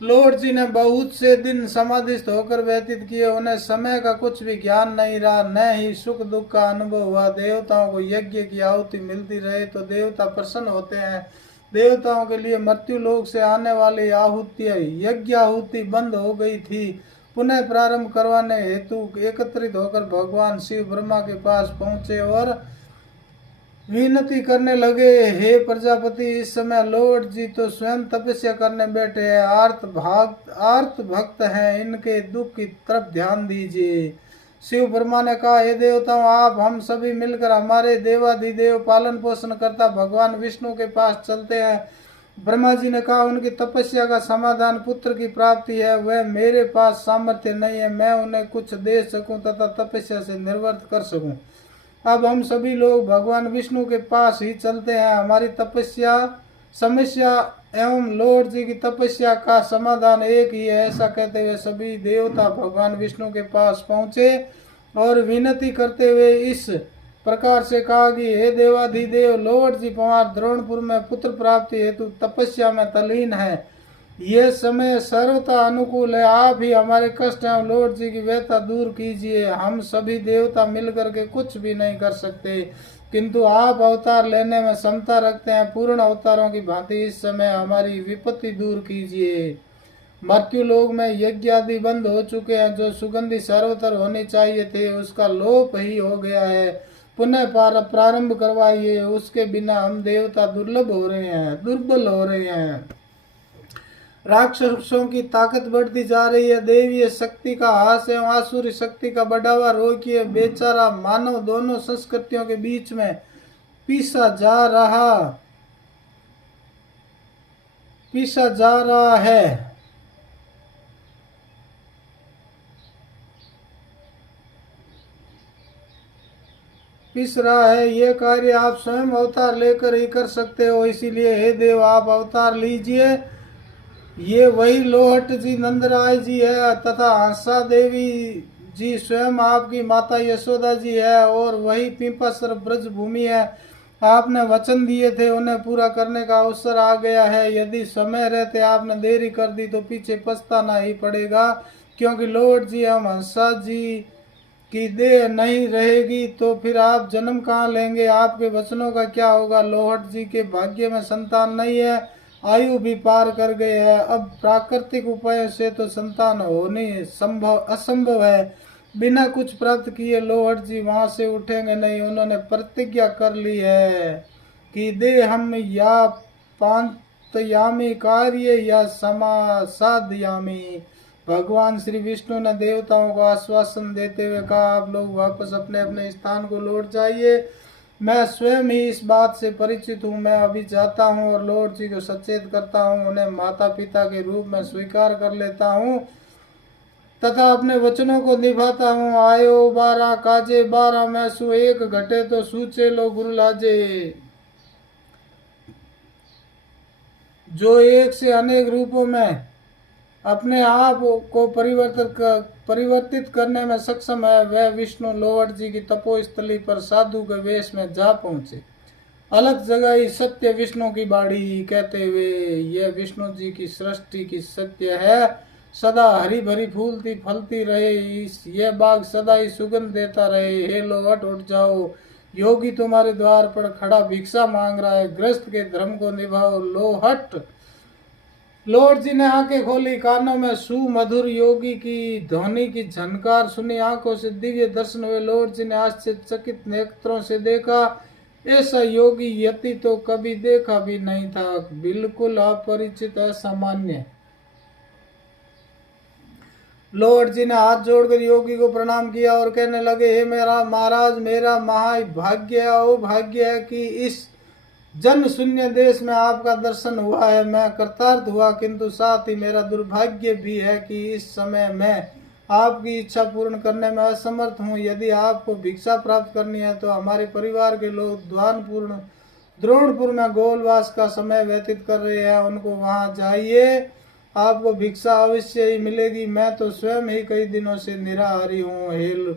लॉर्ड जी ने बहुत से दिन समाधिस्थ होकर व्यतीत किए। उन्हें समय का कुछ भी ज्ञान नहीं रहा, न ही सुख दुख का अनुभव हुआ। देवताओं को यज्ञ की आहुति मिलती रहे तो देवता प्रसन्न होते हैं। देवताओं के लिए मृत्यु लोक से आने वाली आहुति यज्ञ आहुति बंद हो गई थी। पुनः प्रारंभ करवाने हेतु एकत्रित होकर भगवान शिव ब्रह्मा के पास पहुंचे और विनती करने लगे, हे प्रजापति, इस समय लॉर्ड जी तो स्वयं तपस्या करने बैठे हैं, आर्त भक्त हैं, इनके दुख की तरफ ध्यान दीजिए। शिव ब्रह्मा ने कहा, हे देवताओं, आप हम सभी मिलकर हमारे देवाधिदेव पालन पोषण करता भगवान विष्णु के पास चलते हैं। ब्रह्मा जी ने कहा, उनकी तपस्या का समाधान पुत्र की प्राप्ति है। वह मेरे पास सामर्थ्य नहीं है, मैं उन्हें कुछ दे सकूं तथा तपस्या से निर्वृत्त कर सकूं। अब हम सभी लोग भगवान विष्णु के पास ही चलते हैं। हमारी तपस्या समस्या एवं लॉर्ड जी की तपस्या का समाधान एक ही है। ऐसा कहते हुए सभी देवता भगवान विष्णु के पास पहुंचे और विनती करते हुए इस प्रकार से कहा कि हे देवाधिदेव, लॉर्ड जी पवार द्रोणपुर में पुत्र प्राप्ति हेतु तपस्या में तल्लीन है। ये समय सर्वथा अनुकूल है। आप ही हमारे कष्ट एवं लॉर्ड जी की व्यथा दूर कीजिए। हम सभी देवता मिलकर के कुछ भी नहीं कर सकते, किंतु आप अवतार लेने में क्षमता रखते हैं। पूर्ण अवतारों की भांति इस समय हमारी विपत्ति दूर कीजिए। मृत्यु लोक में यज्ञ आदि बंद हो चुके हैं। जो सुगंधि सर्वतर होने चाहिए थे उसका लोप ही हो गया है। पुनः प्रारंभ करवाइए, उसके बिना हम देवता दुर्बल हो रहे हैं। राक्षसों की ताकत बढ़ती जा रही है। देवीय शक्ति का हास एवं आसुरी शक्ति का बढ़ावा रोकिए। बेचारा मानव दोनों संस्कृतियों के बीच में पीसा जा रहा है। ये कार्य आप स्वयं अवतार लेकर ही कर सकते हो। इसीलिए हे देव, आप अवतार लीजिए। ये वही लोहट जी नंदराय जी है तथा हंसा देवी जी स्वयं आपकी माता यशोदा जी है और वही पिंपसर ब्रज भूमि है। आपने वचन दिए थे, उन्हें पूरा करने का अवसर आ गया है। यदि समय रहते आपने देरी कर दी तो पीछे पछताना ही पड़ेगा, क्योंकि लॉर्ड जी हम हंसा जी की देह नहीं रहेगी तो फिर आप जन्म कहाँ लेंगे। आपके वचनों का क्या होगा। लोहट जी के भाग्य में संतान नहीं है, आयु भी पार कर गए हैं। अब प्राकृतिक उपायों से तो संतान होनी असंभव है। बिना कुछ प्राप्त किए लोहट जी वहां से उठेंगे नहीं। उन्होंने प्रतिज्ञा कर ली है कि दे हम या पांतयामी कार्य या समासादयामी। भगवान श्री विष्णु ने देवताओं को आश्वासन देते हुए कहा, आप लोग वापस अपने अपने स्थान को लौट जाइए। मैं स्वयं ही इस बात से परिचित हूँ। मैं अभी जाता हूँ और लॉर्ड जी को सचेत करता हूँ, उन्हें माता पिता के रूप में स्वीकार कर लेता हूँ तथा अपने वचनों को निभाता हूँ। आयो 12 काजे 12 में सु एक घटे तो सूचे लो गुरु लाजे। जो एक से अनेक रूपों में अपने आप को परिवर्तित करने में सक्षम है, वह विष्णु लोहट जी की तपोस्थली पर साधु के वेश में जा पहुंचे। अलग जगह ही सत्य विष्णु की बाड़ी कहते हुए यह विष्णु जी की सृष्टि की सत्य है। सदा हरी भरी फूलती फलती रहे, यह बाग सदा ही सुगंध देता रहे। हे लोहट उठ जाओ, योगी तुम्हारे द्वार पर खड़ा भिक्षा मांग रहा है। ग्रस्त के धर्म को निभाओ लोहट। लॉर्ड जी ने आंखें खोली, कानों में सुमधुर योगी की ध्वनि की झनकार सुनी, आंखों से दिव्य दर्शन हुए। लॉर्ड जी ने आश्चर्यचकित नेत्रों से देखा, ऐसा योगी यति तो कभी देखा भी नहीं था, बिल्कुल अपरिचित असामान्य। लॉर्ड जी ने हाथ जोड़कर योगी को प्रणाम किया और कहने लगे, हे मेरा महाराज, मेरा महाभाग्य और भाग्य है कि इस जन शून्य देश में आपका दर्शन हुआ है। मैं कृतार्थ हुआ, किंतु साथ ही मेरा दुर्भाग्य भी है कि इस समय मैं आपकी इच्छा पूर्ण करने में असमर्थ हूँ। यदि आपको भिक्षा प्राप्त करनी है तो हमारे परिवार के लोग द्रोणपुर में गोलवास का समय व्यतीत कर रहे हैं, उनको वहां जाइए, आपको भिक्षा अवश्य ही मिलेगी। मैं तो स्वयं ही कई दिनों से निराहारी हूँ।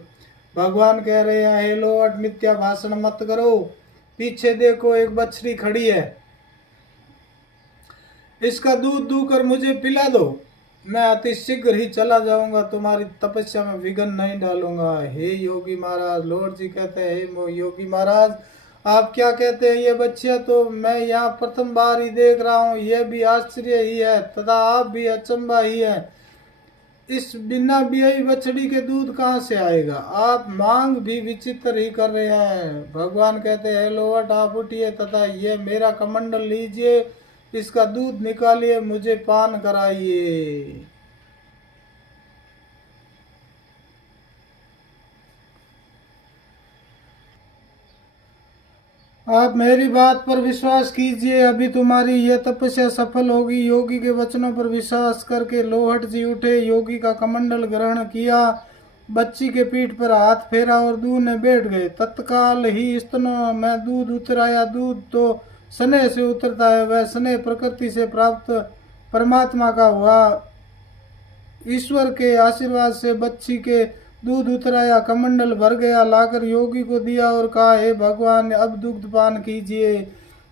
भगवान कह रहे हैं, हे लॉर्ड, मिथ्या भाषण मत करो। पीछे देखो, एक बछड़ी खड़ी है, इसका दूध दूकर मुझे पिला दो, मैं अति शीघ्र ही चला जाऊंगा, तुम्हारी तपस्या में विघ्न नहीं डालूंगा। हे योगी महाराज, लॉर्ड जी कहते हैं, हे योगी महाराज, आप क्या कहते हैं? ये बच्चियां तो मैं यहाँ प्रथम बार ही देख रहा हूँ, यह भी आश्चर्य ही है तथा आप भी अचंभा ही है। इस बिना ब्याई बछड़ी के दूध कहाँ से आएगा? आप मांग भी विचित्र ही कर रहे हैं। भगवान कहते हैं, लॉर्ड, आप उठिए तथा ये मेरा कमंडल लीजिए, इसका दूध निकालिए, मुझे पान कराइए। आप मेरी बात पर विश्वास कीजिए, अभी तुम्हारी यह तपस्या सफल होगी। योगी के वचनों पर विश्वास करके लोहट जी उठे, योगी का कमंडल ग्रहण किया, बच्ची के पीठ पर हाथ फेरा और दूध में बैठ गए। तत्काल ही स्तनों में दूध उतर आया। दूध तो स्नेह से उतरता है, वह स्नेह प्रकृति से प्राप्त परमात्मा का हुआ। ईश्वर के आशीर्वाद से बच्ची के दूध उतराया, कमंडल भर गया, लाकर योगी को दिया और कहा, हे भगवान, अब दुग्ध पान कीजिए।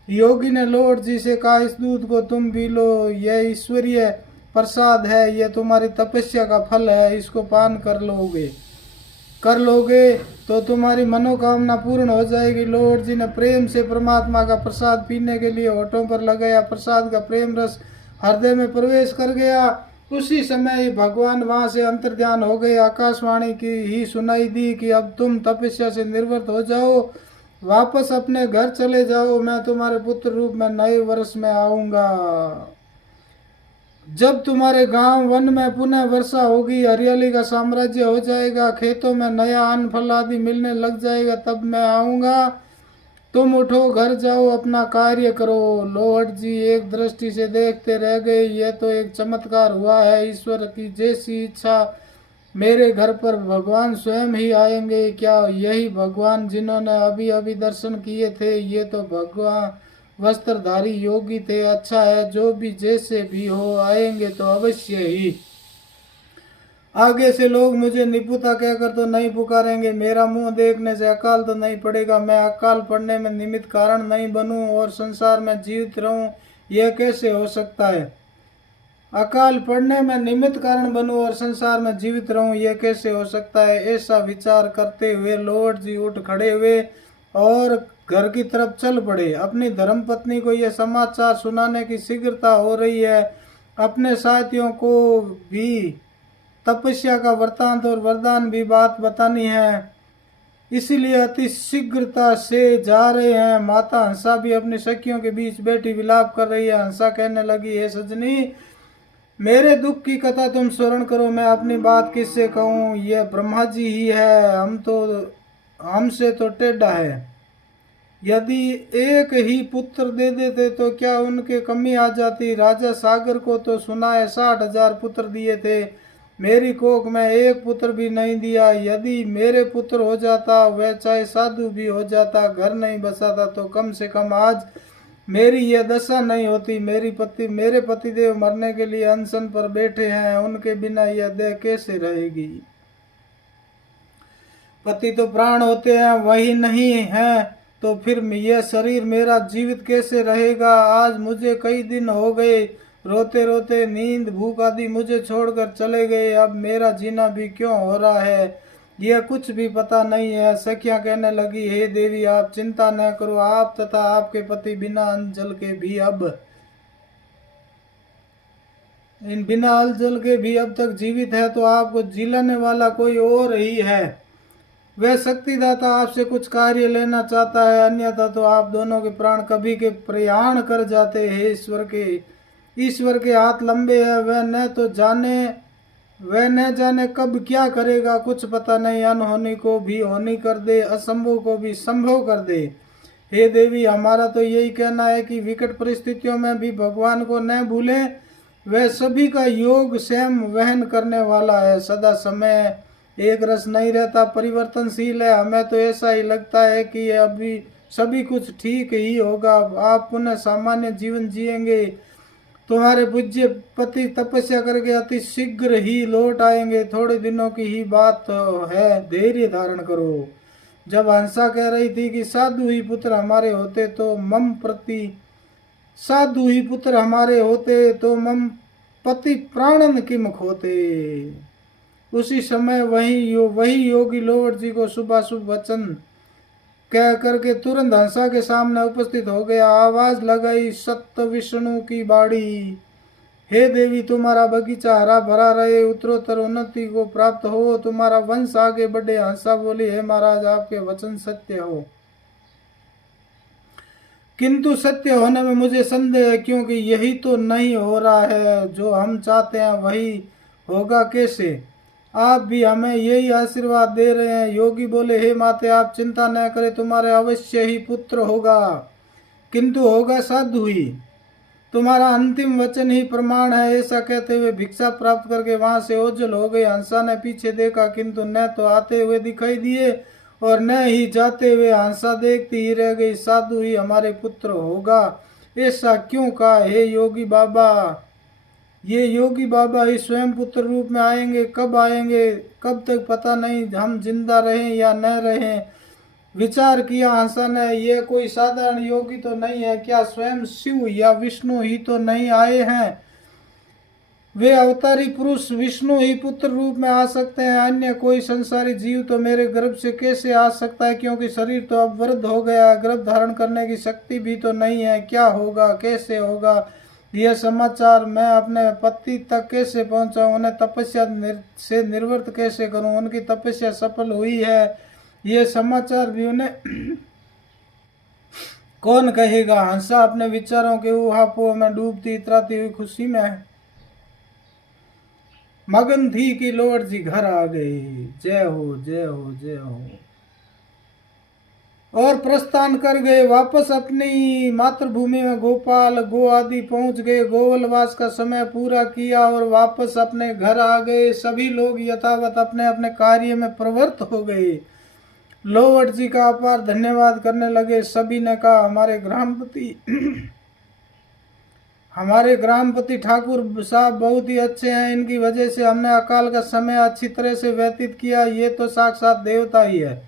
योगी ने लॉर्ड जी से कहा, इस दूध को तुम पी लो, यह ईश्वरीय प्रसाद है, यह तुम्हारी तपस्या का फल है, इसको पान कर लोगे तो तुम्हारी मनोकामना पूर्ण हो जाएगी। लॉर्ड जी ने प्रेम से परमात्मा का प्रसाद पीने के लिए होठों पर लगाया। प्रसाद का प्रेम रस हृदय में प्रवेश कर गया। उसी समय ही भगवान वहां से अंतर्ध्यान हो गए। आकाशवाणी की ही सुनाई दी कि अब तुम तपस्या से निवृत्त हो जाओ, वापस अपने घर चले जाओ, मैं तुम्हारे पुत्र रूप में नए वर्ष में आऊंगा। जब तुम्हारे गांव वन में पुनः वर्षा होगी, हरियाली का साम्राज्य हो जाएगा, खेतों में नया अन्न फल आदि मिलने लग जाएगा, तब मैं आऊंगा। तुम उठो, घर जाओ, अपना कार्य करो। लोहट जी एक दृष्टि से देखते रह गए। यह तो एक चमत्कार हुआ है। ईश्वर की जैसी इच्छा मेरे घर पर भगवान स्वयं ही आएंगे। क्या यही भगवान जिन्होंने अभी अभी दर्शन किए थे? ये तो भगवान वस्त्रधारी योगी थे। अच्छा है, जो भी जैसे भी हो आएंगे तो अवश्य ही। आगे से लोग मुझे निपुता कहकर तो नहीं पुकारेंगे, मेरा मुंह देखने से अकाल तो नहीं पड़ेगा, मैं अकाल पड़ने में निमित्त कारण नहीं बनूं और संसार में जीवित रहूं, यह कैसे हो सकता है? अकाल पड़ने में निमित्त कारण बनूं और संसार में जीवित रहूं, यह कैसे हो सकता है? ऐसा विचार करते हुए लॉर्ड जी उठ खड़े हुए और घर की तरफ चल पड़े। अपनी धर्मपत्नी को यह समाचार सुनाने की शीघ्रता हो रही है। अपने साथियों को भी तपस्या का वृतांत और वरदान भी बात बतानी है, इसीलिए अति शीघ्रता से जा रहे हैं। माता हंसा भी अपनी सखियों के बीच बैठी विलाप कर रही है। हंसा कहने लगी, हे सजनी, मेरे दुख की कथा तुम स्मरण करो, मैं अपनी बात किससे कहूँ? यह ब्रह्मा जी ही है, हमसे तो टेढ़ा है। यदि एक ही पुत्र दे देते तो क्या उनके कमी आ जाती? राजा सागर को तो सुना है 60,000 पुत्र दिए थे, मेरी कोख में एक पुत्र भी नहीं दिया। यदि मेरे पुत्र हो जाता, वह चाहे साधु भी हो जाता, घर नहीं बसाता, तो कम से कम आज मेरी यह दशा नहीं होती। मेरे पतिदेव मरने के लिए अनशन पर बैठे हैं, उनके बिना यह देह कैसे रहेगी? पति तो प्राण होते हैं, वही नहीं है तो फिर यह शरीर मेरा जीवित कैसे रहेगा? आज मुझे कई दिन हो गए, रोते रोते नींद भूख आदि मुझे छोड़कर चले गए। अब मेरा जीना भी क्यों हो रहा है, यह कुछ भी पता नहीं है। सखियां कहने लगी, हे देवी, आप चिंता न करो, आप तथा आपके पति बिना अन्न जल के भी अब तक जीवित है, तो आपको जिलाने वाला कोई और ही है। वह शक्तिदाता आपसे कुछ कार्य लेना चाहता है, अन्यथा तो आप दोनों के प्राण कभी के प्रयाण कर जाते हैं। ईश्वर के हाथ लंबे हैं, वह न जाने कब क्या करेगा, कुछ पता नहीं। अनहोनी को भी होनी कर दे, असंभव को भी संभव कर दे। हे देवी, हमारा तो यही कहना है कि विकट परिस्थितियों में भी भगवान को न भूलें। वह सभी का योग स्वयं वहन करने वाला है। सदा समय एक रस नहीं रहता, परिवर्तनशील है। हमें तो ऐसा ही लगता है कि ये अभी सभी कुछ ठीक ही होगा, आप पुनः सामान्य जीवन जिएंगे। तुम्हारे पूज्य पति तपस्या करके अति शीघ्र ही लौट आएंगे, थोड़े दिनों की ही बात है, धैर्य धारण करो। जब हंसा कह रही थी कि साधु ही पुत्र हमारे होते तो मम पति प्राणन किमुख होते। उसी समय वही योगी लोवट जी को शुभाशुभ वचन कह करके तुरंत हंसा के सामने उपस्थित हो गया। आवाज लगाई, सत्य विष्णु की बाड़ी, हे देवी तुम्हारा बगीचा हरा भरा रहे, उत्तरोत्तर उन्नति को प्राप्त हो, तुम्हारा वंश आगे बढ़े। हंसा बोली, हे महाराज आपके वचन सत्य हो, किंतु सत्य होने में मुझे संदेह है, क्योंकि यही तो नहीं हो रहा है, जो हम चाहते हैं वही होगा कैसे? आप भी हमें यही आशीर्वाद दे रहे हैं। योगी बोले, हे माते आप चिंता न करें, तुम्हारे अवश्य ही पुत्र होगा, किंतु होगा साधु ही, तुम्हारा अंतिम वचन ही प्रमाण है। ऐसा कहते हुए भिक्षा प्राप्त करके वहां से ओझल हो गए। हंसा ने पीछे देखा, किंतु न तो आते हुए दिखाई दिए और न ही जाते हुए। हंसा देखती ही रह गई, साधु ही हमारे पुत्र होगा, ऐसा क्यों कहा? हे योगी बाबा, ये योगी बाबा ही स्वयं पुत्र रूप में आएंगे, कब आएंगे, कब तक पता नहीं, हम जिंदा रहें या न रहें। विचार किया हंसा ने, ये कोई साधारण योगी तो नहीं है, क्या स्वयं शिव या विष्णु ही तो नहीं आए हैं? वे अवतारी पुरुष विष्णु ही पुत्र रूप में आ सकते हैं, अन्य कोई संसारी जीव तो मेरे गर्भ से कैसे आ सकता है? क्योंकि शरीर तो अब वृद्ध हो गया, गर्भ धारण करने की शक्ति भी तो नहीं है। क्या होगा, कैसे होगा? यह समाचार मैं अपने पति तक कैसे पहुंचाऊं? उन्हें तपस्या से निवृत्त कैसे करूं? उनकी तपस्या सफल हुई है, ये समाचार भी उन्हें कौन कहेगा? हंसा अपने विचारों के ऊहापोह में डूबती इतराती हुई खुशी में मगन थी कि लोवट जी घर आ गई। जय हो, जय हो, जय हो। और प्रस्थान कर गए वापस अपनी मातृभूमि में। गोपाल गो आदि पहुंच गए, गोवलवास का समय पूरा किया और वापस अपने घर आ गए। सभी लोग यथावत अपने अपने कार्य में प्रवृत्त हो गए। लोवट जी का अपार धन्यवाद करने लगे। सभी ने कहा, हमारे ग्रामपति ठाकुर साहब बहुत ही अच्छे हैं, इनकी वजह से हमने अकाल का समय अच्छी तरह से व्यतीत किया। ये तो साक्षात देवता ही है,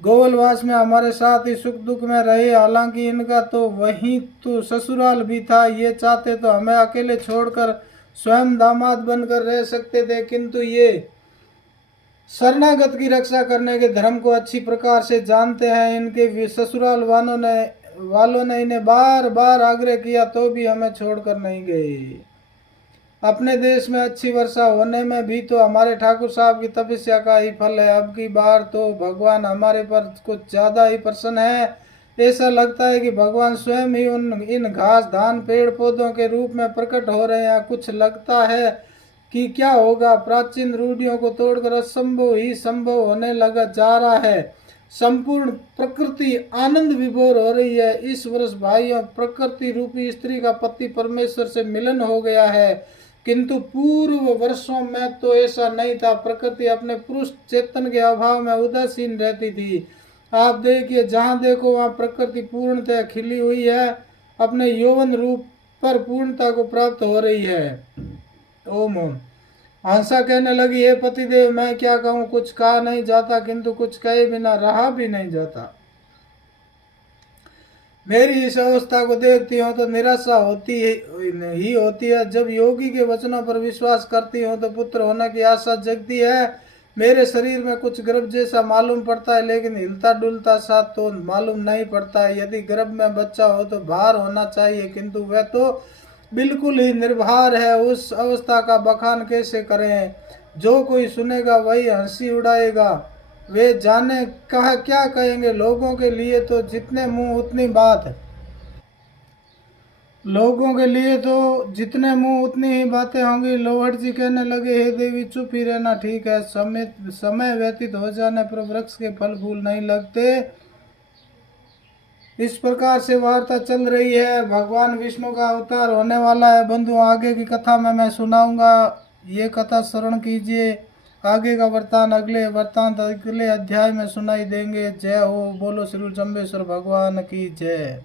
गोवलवास में हमारे साथ ही सुख दुख में रहे। हालांकि इनका तो वहीं तो ससुराल भी था, ये चाहते तो हमें अकेले छोड़कर स्वयं दामाद बनकर रह सकते थे, किंतु ये शरणागत की रक्षा करने के धर्म को अच्छी प्रकार से जानते हैं। इनके ससुराल वालों ने इन्हें बार बार आग्रह किया तो भी हमें छोड़कर नहीं गए। अपने देश में अच्छी वर्षा होने में भी तो हमारे ठाकुर साहब की तपस्या का ही फल है। अब की बार तो भगवान हमारे पर कुछ ज्यादा ही प्रसन्न है। ऐसा लगता है कि भगवान स्वयं ही इन घास धान पेड़ पौधों के रूप में प्रकट हो रहे हैं। कुछ लगता है कि क्या होगा, प्राचीन रूढ़ियों को तोड़कर असंभव ही संभव होने लगा जा रहा है। संपूर्ण प्रकृति आनंद विभोर हो रही है। इस वर्ष भाइयों, प्रकृति रूपी स्त्री का पति परमेश्वर से मिलन हो गया है, किंतु पूर्व वर्षों में तो ऐसा नहीं था। प्रकृति अपने पुरुष चेतन के अभाव में उदासीन रहती थी। आप देखिए, जहाँ देखो वहाँ प्रकृति पूर्णतः खिली हुई है, अपने यौवन रूप पर पूर्णता को प्राप्त हो रही है। ओम ओम। हंसा कहने लगी, हे पतिदेव, मैं क्या कहूँ, कुछ कहा नहीं जाता, किंतु कुछ कहे बिना रहा भी नहीं जाता। मेरी इस अवस्था को देखती हूँ तो निराशा होती है। जब योगी के वचनों पर विश्वास करती हूँ तो पुत्र होने की आशा जगती है। मेरे शरीर में कुछ गर्भ जैसा मालूम पड़ता है, लेकिन हिलता डुलता सा तो मालूम नहीं पड़ता है। यदि गर्भ में बच्चा हो तो भार होना चाहिए, किंतु वह तो बिल्कुल ही निर्भार है। उस अवस्था का बखान कैसे करें? जो कोई सुनेगा वही हंसी उड़ाएगा। वे जाने कहा क्या कहेंगे। लोगों के लिए तो जितने मुंह उतनी बात है, लोगों के लिए तो जितने मुंह उतनी ही बातें होंगी। लोहट जी कहने लगे, हे देवी चुप ही रहना ठीक है। समय व्यतीत हो जाने पर वृक्ष के फल फूल नहीं लगते। इस प्रकार से वार्ता चल रही है। भगवान विष्णु का अवतार होने वाला है बंधु। आगे की कथा में मैं सुनाऊंगा, ये कथा श्रवण कीजिए। आगे का वृत्तांत अगले अध्याय में सुनाई देंगे। जय हो, बोलो श्री जम्बेश्वर भगवान की जय।